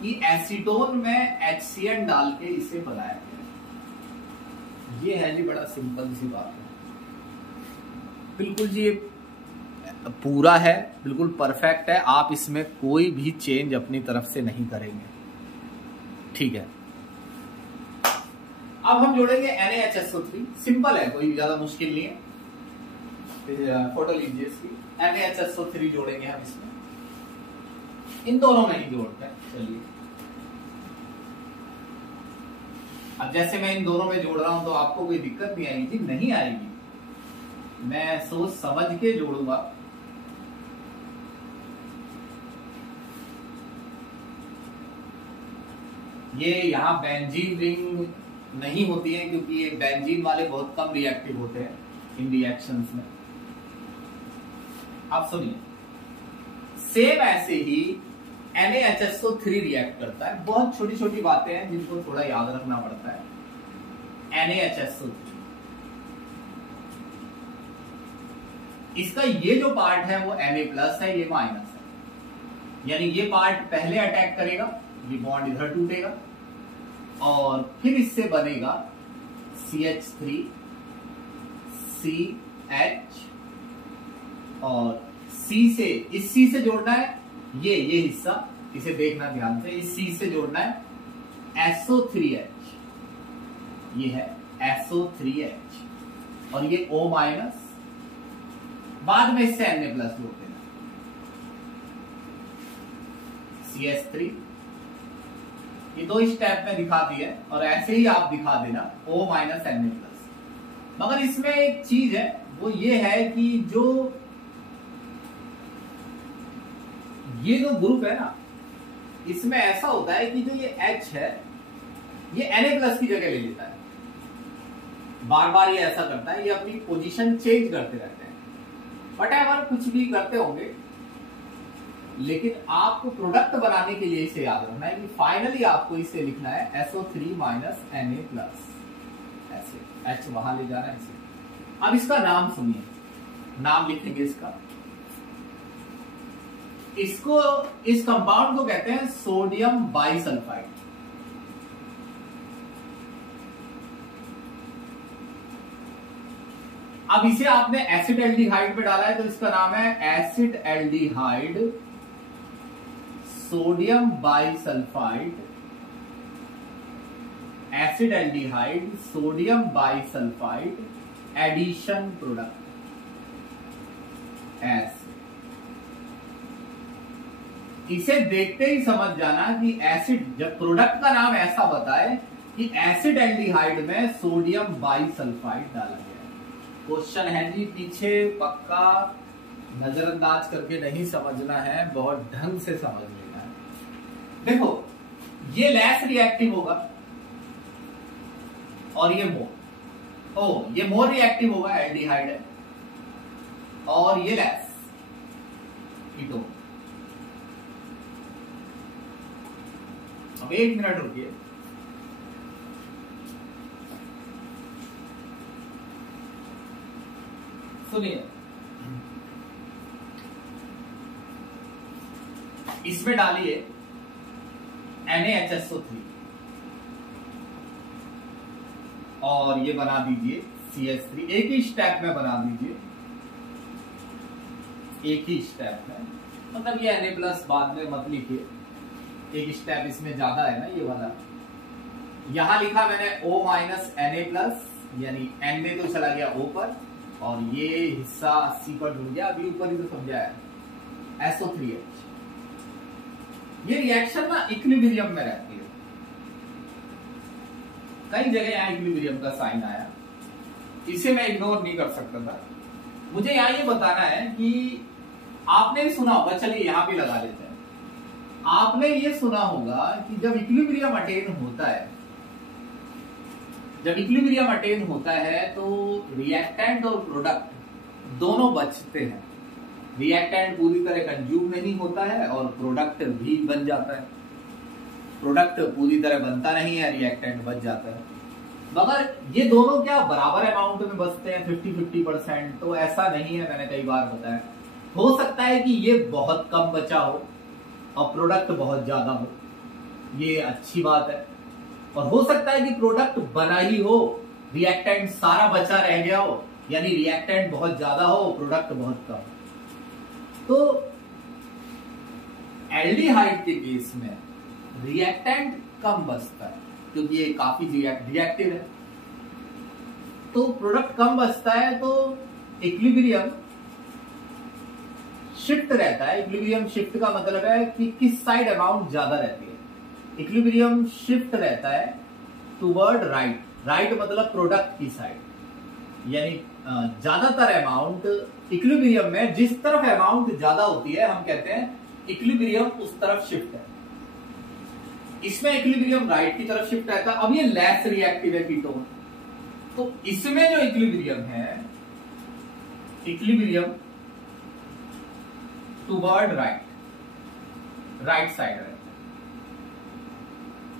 कि एसीटोन में HCN डाल के इसे बनाया गया। ये है जी, बड़ा सिंपल सी बात है, बिल्कुल जी, ये पूरा है, बिल्कुल परफेक्ट है। आप इसमें कोई भी चेंज अपनी तरफ से नहीं करेंगे, ठीक है। अब हम जोड़ेंगे NaHSO3। सिंपल है, कोई ज्यादा मुश्किल नहीं है। फोटो लीजिए इसकी। NaHSO3 जोड़ेंगे हम इसमें, इन दोनों में ही जोड़ते हैं। चलिए, अब जैसे मैं इन दोनों में जोड़ रहा हूं तो आपको कोई दिक्कत नहीं आएगी? नहीं आएगी, मैं सोच समझ के जोड़ूंगा। ये यहां बेंजीन रिंग नहीं होती है क्योंकि ये बेंजीन वाले बहुत कम रिएक्टिव होते हैं इन रिएक्शंस में। आप सुनिए, सेम ऐसे ही NaHSO3 रिएक्ट करता है। बहुत छोटी छोटी बातें हैं जिनको थोड़ा याद रखना पड़ता है। NaHSO3, इसका ये जो पार्ट है वो Na+ है, ये माइनस है, यानी ये पार्ट पहले अटैक करेगा, ये बॉन्ड इधर टूटेगा और फिर इससे बनेगा CH3, CH, और C से, इस C से जोड़ना है ये हिस्सा, इसे देखना ध्यान से, इस C से जोड़ना है SO3H, ये है SO3H, और ये O-, बाद में इससे Na+ जोड़ देना, CH3। ये दो स्टेप में दिखा दिए और ऐसे ही आप दिखा देना O- Na+। मगर इसमें एक चीज है, वो ये है कि जो ये जो ग्रुप है ना, इसमें ऐसा होता है कि जो ये H है ये Na+ की जगह ले लेता है। बार बार ये ऐसा करता है, ये अपनी पोजीशन चेंज करते रहते हैं। व्हाटएवर कुछ भी करते होंगे, लेकिन आपको प्रोडक्ट बनाने के लिए इसे याद रखना है कि फाइनली आपको इसे लिखना है SO3 - Na+। ऐसे H वहां ले जाना है इसे। अब इसका नाम सुनिए, नाम लिखेंगे इसका। इसको, इस कंपाउंड को कहते हैं सोडियम बाइसल्फाइड। अब इसे आपने एसिड एल्डिहाइड पे डाला है तो इसका नाम है acid aldehyde sodium bisulphite, acid aldehyde sodium bisulphite addition product. ऐसे इसे देखते ही समझ जाना कि एसिड, जब प्रोडक्ट का नाम ऐसा बताए कि एसिड एल्डिहाइड में सोडियम बाइसल्फाइड डाला गया है। क्वेश्चन है जी पीछे, पक्का नजरअंदाज करके नहीं समझना है, बहुत ढंग से समझ लेना है। देखो ये लेस रिएक्टिव होगा और ये ये मोर रिएक्टिव होगा, एल्डिहाइड है, और ये लेस कीटोन। अब 1 मिनट रुकिए। सुनिए, इसमें डालिए NaHSO3 और ये बना दीजिए CH3। एक ही स्टेप में बना दीजिए, एक ही स्टेप में, मतलब ये Na+ बाद में मत लिखिए, एक स्टेप इसमें ज्यादा है ना, ये वाला। यहां लिखा मैंने O- Na+, यानी N में तो चला गया O पर, और ये हिस्सा C पर जुड़ गया। अभी ऊपर ही तो समझाया SO3H। ये रिएक्शन ना इक्विलिब्रियम में रहती है। कई जगह यहां इक्विलिब्रियम का साइन आया, इसे मैं इग्नोर नहीं कर सकता था। मुझे यहां ये बताना है कि आपने भी सुना होगा, चलिए यहां भी लगा लेते हैं। आपने ये सुना होगा कि जब इक्विलिब्रियम अटेन होता है, जब इक्विलिब्रियम अटेन होता है तो रिएक्टेंट और प्रोडक्ट दोनों बचते हैं। रिएक्टेंट पूरी तरह कंज्यूम नहीं होता है और प्रोडक्ट भी बन जाता है। प्रोडक्ट पूरी तरह बनता नहीं है, रिएक्टेंट बच जाता है। मगर ये दोनों क्या बराबर अमाउंट में बचते हैं, 50-50%? तो ऐसा नहीं है, मैंने कई बार बताया। हो सकता है कि ये बहुत कम बचा हो और प्रोडक्ट बहुत ज्यादा हो, ये अच्छी बात है। और हो सकता है कि प्रोडक्ट बना ही हो, रिएक्टेंट सारा बचा रह गया हो, यानी रिएक्टेंट बहुत ज्यादा हो, प्रोडक्ट बहुत कम। तो एल्डिहाइड के केस में रिएक्टेंट कम बचता है क्योंकि ये काफी रिएक्टिव है, तो प्रोडक्ट कम बचता है, तो इक्विलिब्रियम शिफ्ट रहता है। इक्विलिब्रियम शिफ्ट का मतलब है कि किस साइड अमाउंट ज्यादा रहती है। इक्विलिब्रियम शिफ्ट रहता है टुवर्ड राइट। राइट मतलब प्रोडक्ट की साइड, यानी ज्यादातर अमाउंट इक्विलिब्रियम में जिस तरफ अमाउंट ज्यादा होती है, हम कहते हैं इक्विलिब्रियम उस तरफ शिफ्ट है। इसमें इक्विलिब्रियम राइट की तरफ शिफ्ट रहता है। अब ये लेस रिएक्टिव है कीटोन, तो इसमें जो इक्विलिब्रियम है, equilibrium toward right, right side रहता है,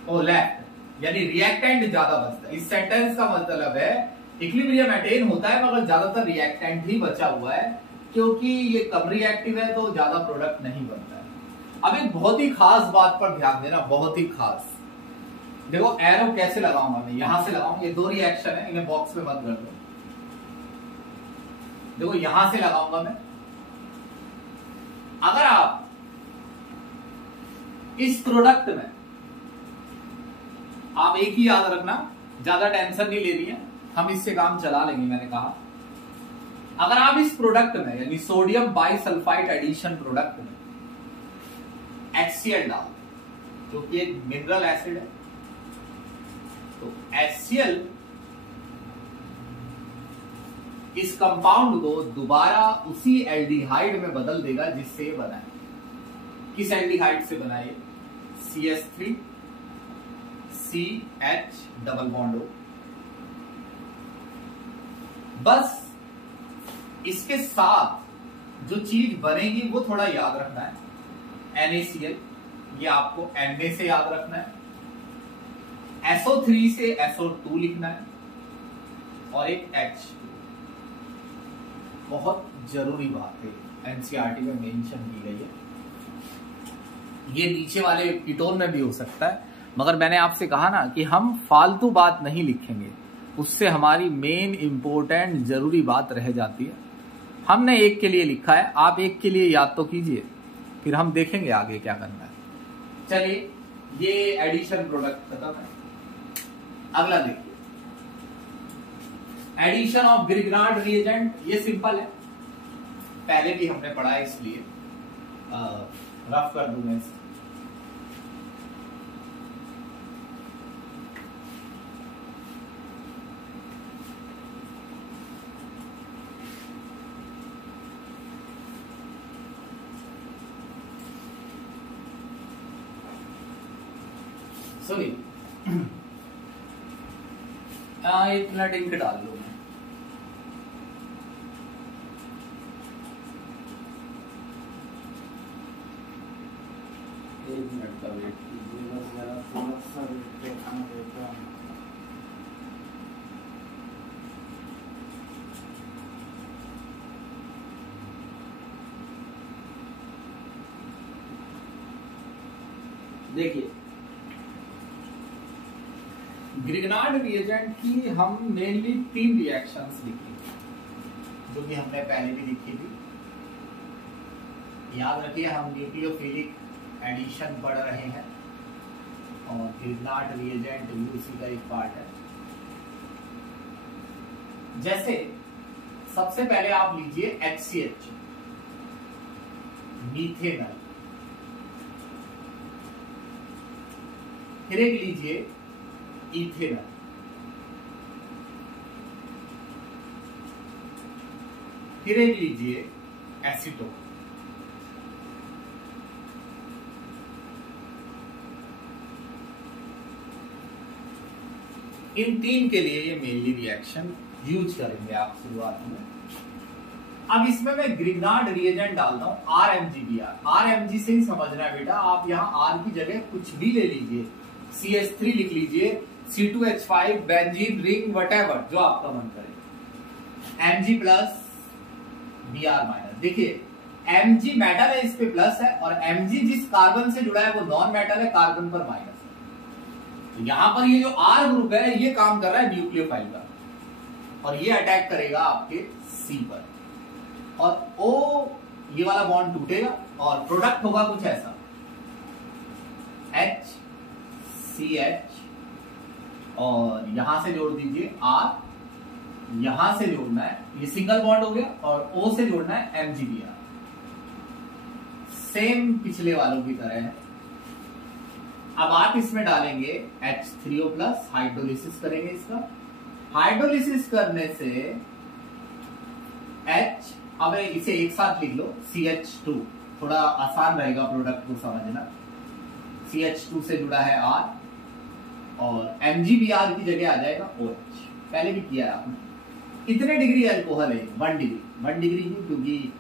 और लेफ्ट, यानी रिएक्टेंट ज्यादा बचता है। इस सेंटेंस का मतलब है इक्विलिब्रियम अटेन होता है मगर ज्यादातर रिएक्टेंट ही बचा हुआ है, क्योंकि ये कम रिएक्टिव है तो ज्यादा प्रोडक्ट नहीं बनता है। अब एक बहुत ही खास बात पर ध्यान देना, बहुत ही खास। देखो एरो कैसे लगाऊंगा मैं, यहां से लगाऊंगा। ये 2 रिएक्शन है, इन्हें बॉक्स में मत कर दो। देखो यहां से लगाऊंगा मैं। अगर आप इस प्रोडक्ट में, आप एक ही याद रखना, ज्यादा टेंशन नहीं लेनी है, हम इससे काम चला लेंगे। मैंने कहा अगर आप इस प्रोडक्ट में, यानी सोडियम बाइसल्फाइड एडिशन प्रोडक्ट में HCl डाल, क्योंकि एक मिनरल एसिड है, तो HCl इस कंपाउंड को दोबारा उसी एल्डिहाइड में बदल देगा जिससे ये बना है। किस एल्डिहाइड से बना है? CH3 CH double bond O। बस इसके साथ जो चीज बनेगी वो थोड़ा याद रखना है। NaCl, ये आपको Na से याद रखना है। SO3 से SO2 लिखना है, और एक H2। बहुत जरूरी बात है, एनसीईआरटी में मेंशन की गई है। ये नीचे वाले कीटोन में भी हो सकता है, मगर मैंने आपसे कहा ना कि हम फालतू बात नहीं लिखेंगे, उससे हमारी मेन इंपॉर्टेंट जरूरी बात रह जाती है। हमने एक के लिए लिखा है, आप एक के लिए याद तो कीजिए, फिर हम देखेंगे आगे क्या करना है। चलिए ये एडिशन प्रोडक्ट खत्म है। अगला देखिए, एडिशन ऑफ ग्रिग्नार्ड रिएजेंट। ये सिंपल है, पहले भी हमने पढ़ा है, इसलिए रफ कर दूं मैं इसे। सुनिए, एक मिनट इंक डाल लो। एक मिनट का वेट कीजिए, बस जरा थोड़ा सा वेट देखना पड़ेगा। देखिए, ग्रिग्नार्ड रिएजेंट की हम मेनली 3 रिएक्शंस लिखेंगे, जो कि हमने पहले भी लिखी थी। याद रखिए, हम न्यूक्लियोफिलिक एडिशन पढ़ रहे हैं और ग्रिग्नार्ड रिएजेंट भी उसी का एक पार्ट है। जैसे सबसे पहले आप लीजिए HCH, मीथेनॉल, फिर एक लीजिए इथेनॉल, फिर एक लीजिए एसीटोन। इन 3 के लिए ये मेनली रिएक्शन यूज करेंगे आप शुरुआत में। अब इसमें मैं ग्रिग्नार्ड रिएजेंट डालता हूं RMGBr। RMG से ही समझना है बेटा, आप यहां R की जगह कुछ भी ले लीजिए, CH3 लिख लीजिए, C2H5, बेंजीन रिंग, व्हाटएवर जो आपका मन करे। Mg plus Br minus. देखिए, Mg मेटल है, इस पे प्लस है, और Mg जिस कार्बन से जुड़ा है वो नॉन मेटल है, कार्बन पर माइनस है। तो यहां पर ये जो R ग्रुप है ये काम कर रहा है न्यूक्लियोफाइल का, और ये अटैक करेगा आपके C पर, और O ये वाला बॉन्ड टूटेगा और प्रोडक्ट होगा कुछ ऐसा, HCH, और यहां से जोड़ दीजिए R, यहां से जोड़ना है, ये सिंगल बॉन्ड हो गया, और O से जोड़ना है MgBr। सेम पिछले वालों की तरह है। अब आप इसमें डालेंगे H3O प्लस, हाइड्रोलिसिस करेंगे इसका। हाइड्रोलिसिस करने से H, अब इसे एक साथ लिख लो, CH2, थोड़ा आसान रहेगा प्रोडक्ट को समझना। CH2 से जुड़ा है R, और MgBr की जगह आ जाएगा OH। पहले भी किया है आपने। कितने डिग्री अल्कोहल है? 1 डिग्री। 1 डिग्री क्यों? क्योंकि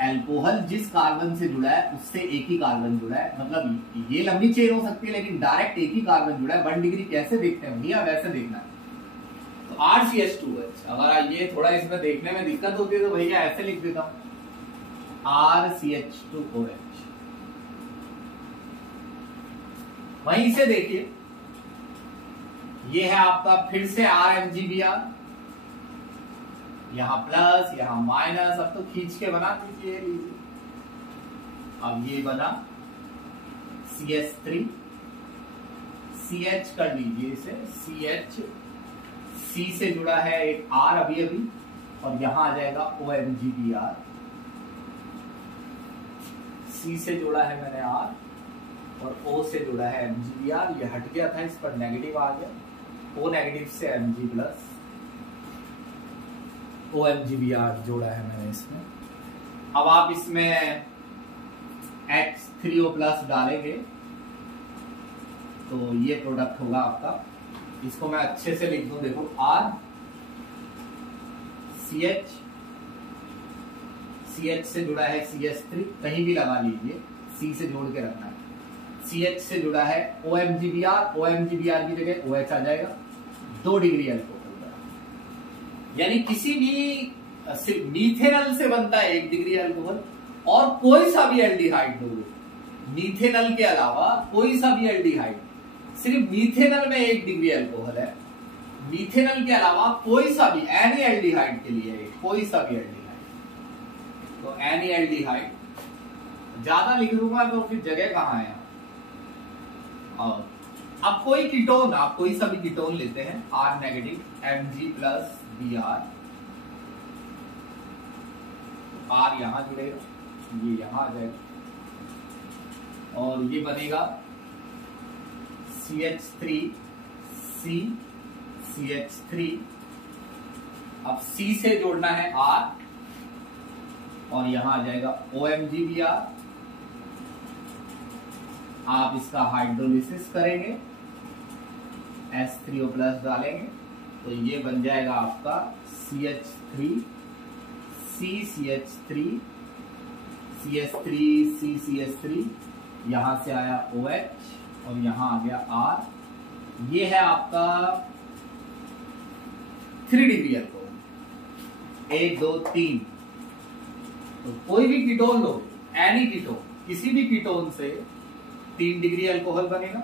अल्कोहल जिस कार्बन से जुड़ा है उससे एक ही कार्बन जुड़ा है, मतलब ये लंबी चेन हो सकती है लेकिन डायरेक्ट एक ही कार्बन जुड़ा है। 1 डिग्री कैसे देखते हैं भैया? वैसे देखना है। तो RCH2H, अगर ये थोड़ा इसमें देखने में दिक्कत होती है तो भैया ऐसे लिख देता हूं, RCH2OH। वहीं से देखिए, ये है आपका फिर से RMGBr, यहां प्लस यहां माइनस, अब तो खींच के बना दीजिए, लीजिए। अब ये बना CH3, CH कर लीजिए इसे, CH, C से जुड़ा है एक R अभी अभी, और यहां आ जाएगा OMGBr। C से जोड़ा है मैंने R, और O से जुड़ा है MgBr। ये हट गया था, इस पर नेगेटिव आ गया, O नेगेटिव से Mg प्लस, OMGBr जोड़ा है मैंने इसमें। अब आप इसमें H3O प्लस डालेंगे तो ये प्रोडक्ट होगा आपका। इसको मैं अच्छे से लिख दूं, देखो, R CH, CH से जुड़ा है CH3, कहीं भी लगा लीजिए, C से जोड़ के रखना है। CH से जुड़ा है OMGBr, OMGBr की जगह OH आ जाएगा। 2 डिग्री अल्कोहल, यानी किसी भी मीथेनॉल से बनता है 1 डिग्री अल्कोहल, और कोई सा भी एल्डिहाइड लो, मीथेनॉल के अलावा कोई सा भी एल्डिहाइड, सिर्फ मीथेनॉल में 1 डिग्री अल्कोहल है, मीथेनॉल के अलावा कोई सा भी, एनी एल्डिहाइड के लिए कोई सा भी एल्डिहाइड, तो एनी एल्डिहाइड, ज्यादा लिख दूंगा तो फिर जगह कहां है। और अब कोई कीटोन, आप कोई सा भी कीटोन लेते हैं, R negative, Mg plus Br, R यहां जुड़ेगा, ये यहां आ जाएगा, और ये बनेगा CH3C, CH3। अब C से जोड़ना है R, और यहां आ जाएगा OMGBr। आप इसका हाइड्रोलिसिस करेंगे H3O प्लस डालेंगे तो ये बन जाएगा आपका CH3 CCH3 CH3 CCH3, यहां से आया OH और यहां आ गया R। ये है आपका 3 डिग्री अल्कोहल, 1 2 3। तो कोई भी कीटोन लो, एनी कीटोन, किसी भी कीटोन से 3 डिग्री अल्कोहल बनेगा,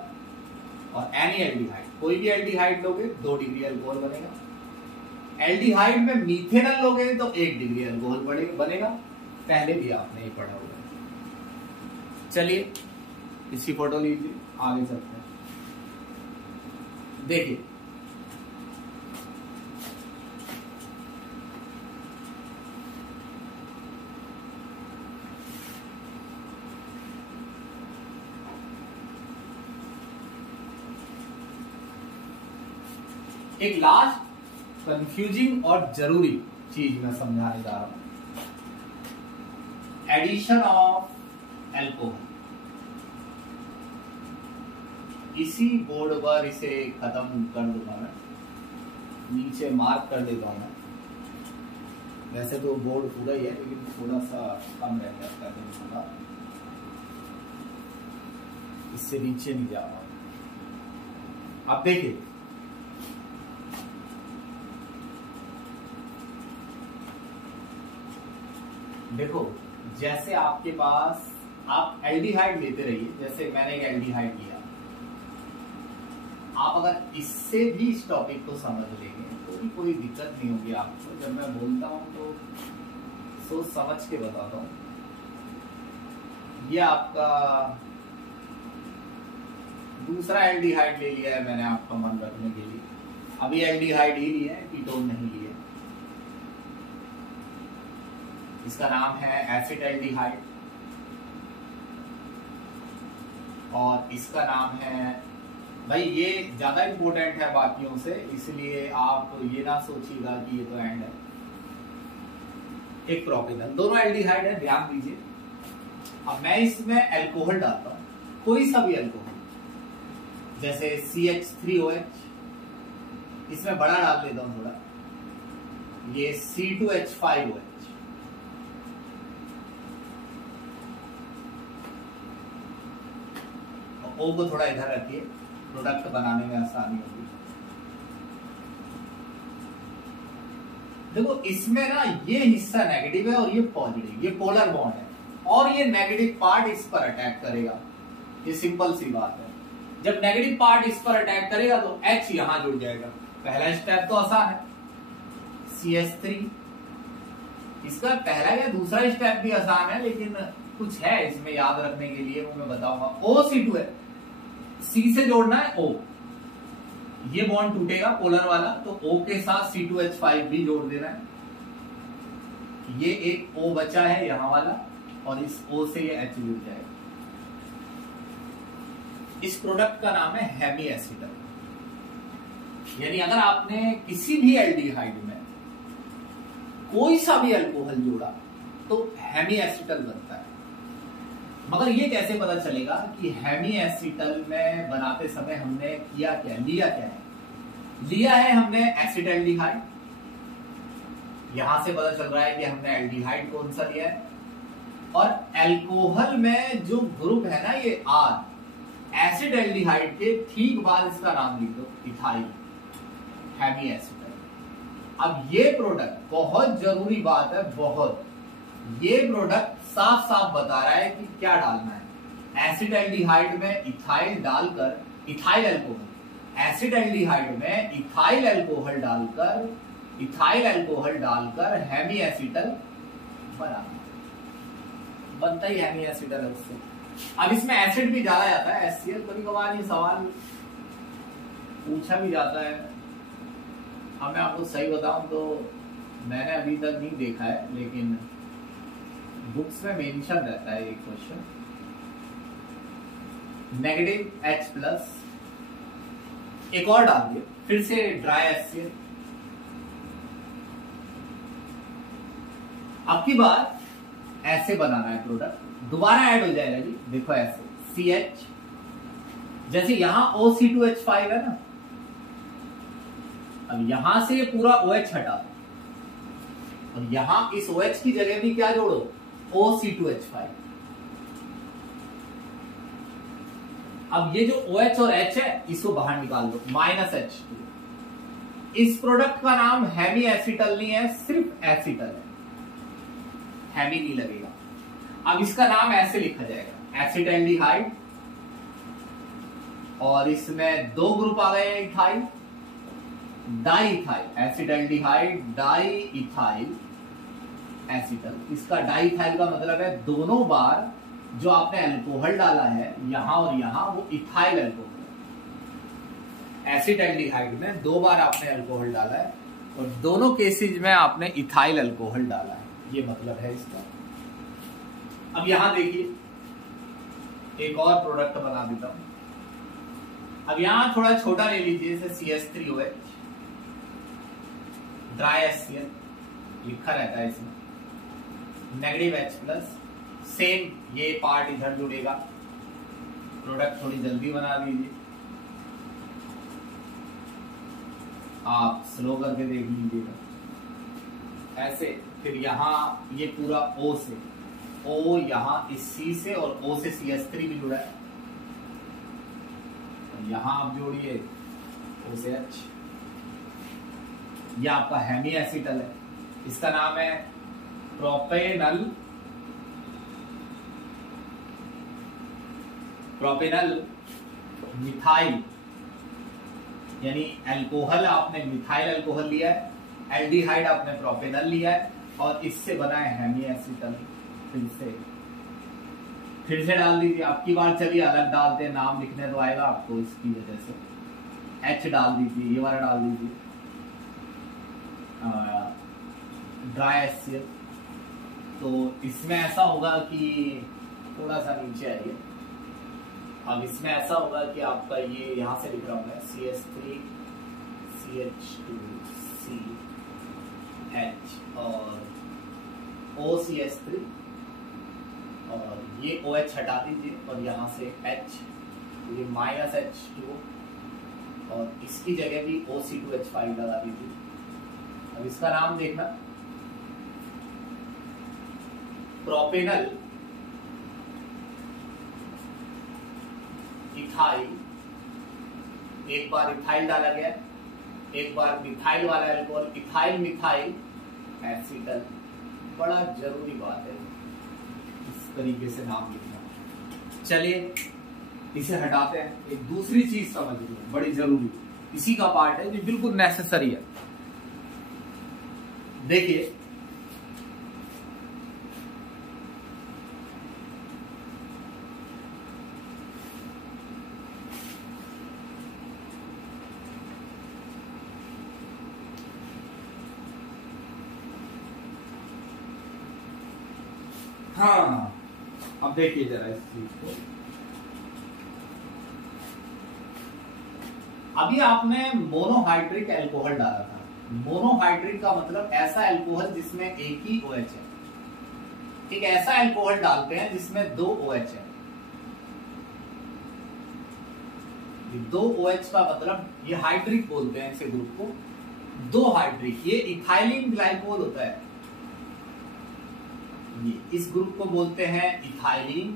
और एनी एल्डिहाइड, कोई भी एल्डिहाइड लोगे 2 डिग्री अल्कोहल बनेगा। एल्डिहाइड में मीथेनॉल लोगे तो 1 डिग्री अल्कोहल बनेगा। पहले भी आपने ये पढ़ा होगा। चलिए इसकी फोटो लीजिए, आगे चलते हैं। देखिए एक लास्ट कंफ्यूजिंग और जरूरी चीज मैं समझाने जा रहा हूं, एडिशन ऑफ एल्कोहल। इसी बोर्ड पर इसे खत्म कर दूंगा मैं, नीचे मार्क कर देता हूं मैं। वैसे तो बोर्ड पूरा ही है लेकिन थोड़ा सा कम रह जाता है थोड़ा, इससे नीचे नहीं जा रहा। अब देखिए देखो, जैसे आपके पास आप एल्डिहाइड लेते रहिए, जैसे मैंने एक एल्डिहाइड लिया, आप अगर इससे भी इस टॉपिक को समझ लेंगे तो भी कोई दिक्कत नहीं होगी आपको। जब मैं बोलता हूं तो सोच समझ के बताता हूं। ये आपका दूसरा एल्डिहाइड ले लिया है मैंने आपका मन रखने के लिए। अभी एल्डिहाइड ही लिया है, कीटोन नहीं लिया। इसका नाम है एसिटाल्डिहाइड और इसका नाम है, भाई ये ज्यादा इंपॉर्टेंट है बाकियों से, इसलिए आप ये ना सोचिएगा कि ये तो एंड है। एक प्रोपेनॉल, दोनों एल्डिहाइड है, ध्यान दीजिए। अब मैं इसमें अल्कोहल डालता हूं, कोई सा भी अल्कोहल, जैसे CH3OH, इसमें बड़ा डाल देता हूं थोड़ा, ये C2H5OH। O को थोड़ा इधर रखिए, प्रोडक्ट बनाने में आसानी होगी। देखो इसमें ना ये हिस्सा नेगेटिव है और ये पॉजिटिव, ये पोलर बॉन्ड है, और ये नेगेटिव पार्ट इस पर अटैक करेगा। ये सिंपल सी बात है। जब नेगेटिव पार्ट इस पर अटैक करेगा तो H यहां जुड़ जाएगा। पहला स्टेप तो आसान है, CH3। इसका पहला या दूसरा स्टेप भी आसान है, लेकिन कुछ है इसमें याद रखने के लिए, वो मैं बताऊंगा। OC2 है, C से जोड़ना है O, ये बॉन्ड टूटेगा पोलर वाला, तो O के साथ C2H5 भी जोड़ देना है। ये एक O बचा है यहां वाला, और इस O से ये H जुड़ जाएगा। इस प्रोडक्ट का नाम है हेमी एसिटल। यानी अगर आपने किसी भी एल्डिहाइड में कोई सा भी अल्कोहल जोड़ा तो हेमी एसिटल बनता है। मगर ये कैसे पता चलेगा कि हेमी एसिटल में बनाते समय हमने किया क्या, लिया क्या है? लिया है हमने एसिटाल्डिहाइड, यहां से पता चल रहा है कि हमने एल्डिहाइड कौन सा लिया है। और अल्कोहल में जो ग्रुप है ना ये R, एसिटाल्डिहाइड के ठीक बाद इसका नाम लिख दो, इथाइल, हेमी एसिटल। अब ये प्रोडक्ट बहुत जरूरी बात है, बहुत, ये प्रोडक्ट साफ साफ बता रहा है कि क्या डालना है। एसिटाल्डिहाइड में इथाइल डालकर, इथाइल अल्कोहल, एसिटाल्डिहाइड में इथाइल अल्कोहल डालकर, इथाइल अल्कोहल डालकर हेमी एसिटल बनाना, बनता ही हेमी एसिटल है उससे। अब इसमें एसिड भी ज्यादा जाता है, HCl। कभी कभार ये सवाल पूछा भी जाता है। अब मैं आपको सही बताऊं तो मैंने अभी तक नहीं देखा है, लेकिन बुक्स में मेंशन रहता है एक क्वेश्चन, नेगेटिव H प्लस, एक और डाल दिए, फिर से ड्राई HCl। अब की बार ऐसे बनाना है प्रोडक्ट, दोबारा ऐड हो जाएगा जी। देखो ऐसे CH, जैसे यहां OC2H5 है ना, अब यहां से पूरा OH हटा और यहां इस OH की जगह भी क्या जोड़ो, OC2H5। अब ये जो OH और H है इसको बाहर निकाल दो, -H2। इस प्रोडक्ट का नाम हेमी एसिटल नहीं है, सिर्फ एसिटल है, हेमी नहीं लगेगा। अब इसका नाम ऐसे लिखा जाएगा, एसिटल्डिहाइड, और इसमें 2 ग्रुप आ गए हैं ethyl, diethyl, acetaldehyde diethyl acetal. इसका डाईइथाइल का मतलब है दोनों बार जो आपने अल्कोहल डाला है यहां और यहां, वो इथाइल अल्कोहल। एसिटल्डिहाइड में 2 बार आपने अल्कोहल डाला है और दोनों केसेज में आपने इथाइल अल्कोहल डाला है, ये मतलब है इसका। अब यहां देखिए एक और प्रोडक्ट बना देता हूं। अब यहां थोड़ा छोटा ले लीजिए, जैसे CH3OH, ड्राई HCl लिखा रहता है इसमें, नेगेटिव H+, सेम ये पार्ट इधर जुड़ेगा। प्रोडक्ट थोड़ी जल्दी बना दीजिए, आप स्लो करके देख लीजिएगा ऐसे। फिर यहां ये पूरा O से, O यहां इस C से, और O से CH3 भी जुड़ा है, यहां आप जोड़िए O से H। ये आपका हेमी एसिटल है, इसका नाम है प्रोपेनल मिथाइल, यानी अल्कोहल आपने मिथाइल अल्कोहल लिया है, एल्डिहाइड आपने प्रोपेनल लिया है, और इससे बना है हेमी एसिटल। फिर से डाल दीजिए, आपकी बार चलिए अलग डालते हैं, नाम लिखने तो आएगा आपको इसकी वजह से। H डाल दीजिए, ये वाला डाल दीजिए, ड्राई HCl। तो इसमें ऐसा होगा कि थोड़ा सा नीचे आइए, अब इसमें ऐसा होगा कि आपका ये यहां से लिख रहा हूं मैं, CH3 CH2 CH और OCH3, और ये OH हटा दीजिए और यहां से H, ये -H2, और इसकी जगह भी OC2H5 लगा दीजिए। अब इसका नाम देखना, प्रोपेनल इथाइल। एक बार इथाइल डाला गया, एक बार मिथाइल वाला अल्कोहल, इथाइल मिथाइल एसिटल। बड़ा जरूरी बात है इस तरीके से नाम लिखना। चलिए इसे हटाते हैं, एक दूसरी चीज समझ लीजिए बड़ी जरूरी, इसी का पार्ट है जो बिल्कुल नेसेसरी है। देखिए हाँ, अब देखिए जरा इस चीज को। अभी आपने मोनोहाइड्रिक अल्कोहल डाला था। मोनोहाइड्रिक का मतलब ऐसा अल्कोहल जिसमें एक ही OH है। एक ऐसा अल्कोहल डालते हैं जिसमें 2 OH है। 2 OH का मतलब ये हाइड्रिक बोलते हैं इसे ग्रुप को, 2 हाइड्रिक। ये इथाइलिन ग्लाइकोल होता है, ये इस ग्रुप को बोलते हैं इथाइलिन।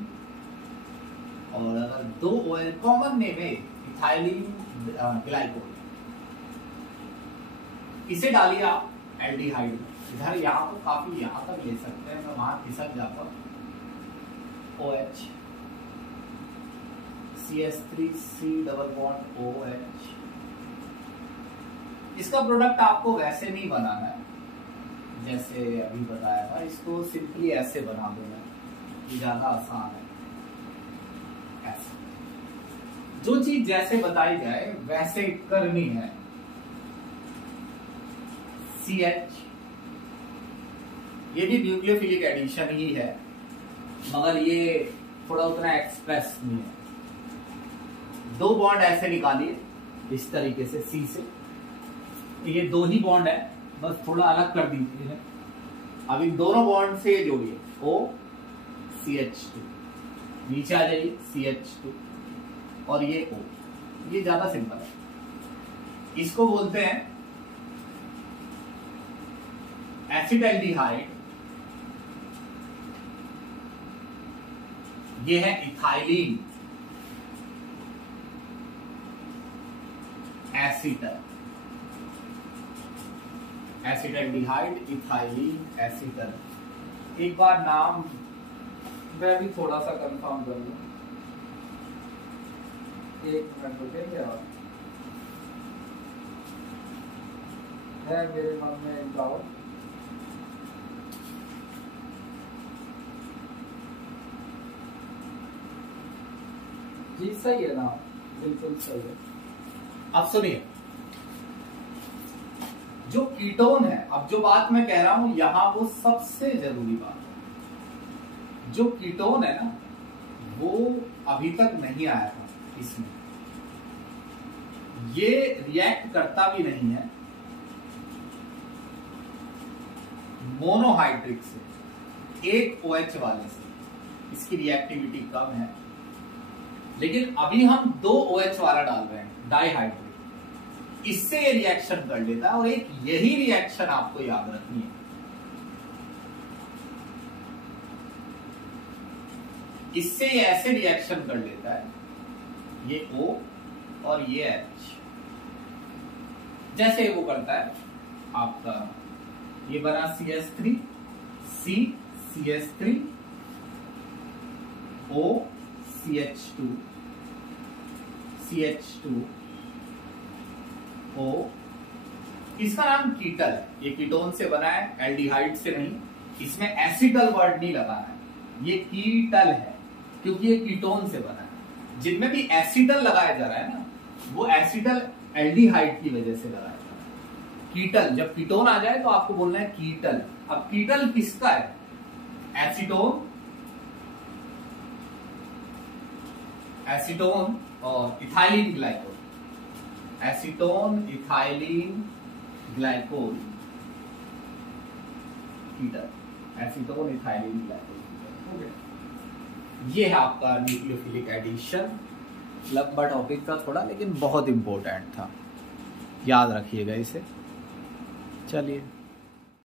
और अगर 2 OH कॉमन नेम है इथाइलिन ग्लाइकोल, इसे डालिए आप एल्डिहाइड में। इधर यहाँ तो काफी यहाँ तक ले सकते हैं, मैं वहां खिसक जाता हूं। OH CH3 C double bond OH। इसका प्रोडक्ट आपको वैसे नहीं बनाना है जैसे अभी बताया था, इसको सिंपली ऐसे बना देना, ये ज्यादा आसान है। ऐसे जो चीज जैसे बताई जाए वैसे करनी है। CH, ये भी न्यूक्लियोफिलिक एडिशन ही है, मगर ये थोड़ा उतना एक्सप्रेस नहीं है। 2 बॉन्ड ऐसे निकालिए इस तरीके से C से, ये 2 ही बॉन्ड है, बस थोड़ा अलग कर दीजिए। अब इन दोनों बॉन्ड से जोड़िए O CH2, नीचे आ जाइए CH2 और ये O। ये ज्यादा सिंपल है, इसको बोलते हैं एसिटाल्डिहाइड, ये है इथाइलिन एसीटर, एसिटाल्डिहाइड, इथाइलिन एसीटर। एक बार नाम मैं भी थोड़ा सा कंफर्म कर लूं, एक मिनट रुकेंगे आप, है मेरे मन में एक डाउट। जी सही है ना, बिल्कुल सही है। अब सुनिए, जो कीटोन है, अब जो बात मैं कह रहा हूं यहां वो सबसे जरूरी बात है। जो कीटोन है ना, वो अभी तक नहीं आया था इसमें, ये रिएक्ट करता भी नहीं है मोनोहाइड्रिक से, एक OH वाले से, इसकी रिएक्टिविटी कम है। लेकिन अभी हम 2 OH वाला डाल रहे हैं, डाइहाइड्रिक, इससे ये रिएक्शन कर लेता है। और एक यही रिएक्शन आपको याद रखनी है, इससे ये ऐसे रिएक्शन कर लेता है, ये O और ये H, जैसे वो करता है आपका, ये बना CH3, C CH3, O CH2, CH2, O, इसका नाम कीटल है, ये कीटोन से बना है, एल्डिहाइड से नहीं। इसमें एसिटल वर्ड नहीं लगाना है, ये कीटल है क्योंकि ये कीटोन से बना है। जिनमें भी एसिटल लगाया जा रहा है ना, वो एसिटल एल्डिहाइड की वजह से लगाया जा रहा है। कीटल, जब कीटोन आ जाए तो आपको बोलना है कीटल। अब कीटल किसका है? एसीटोन, एसीटोन और ethylene glycol, acetone ethylene glycol ketal, acetone ethylene glycol ketal. ये है आपका न्यूक्लियोफिलिक एडिशन। लंबा टॉपिक था थोड़ा, लेकिन बहुत इंपॉर्टेंट था, याद रखिएगा इसे। चलिए।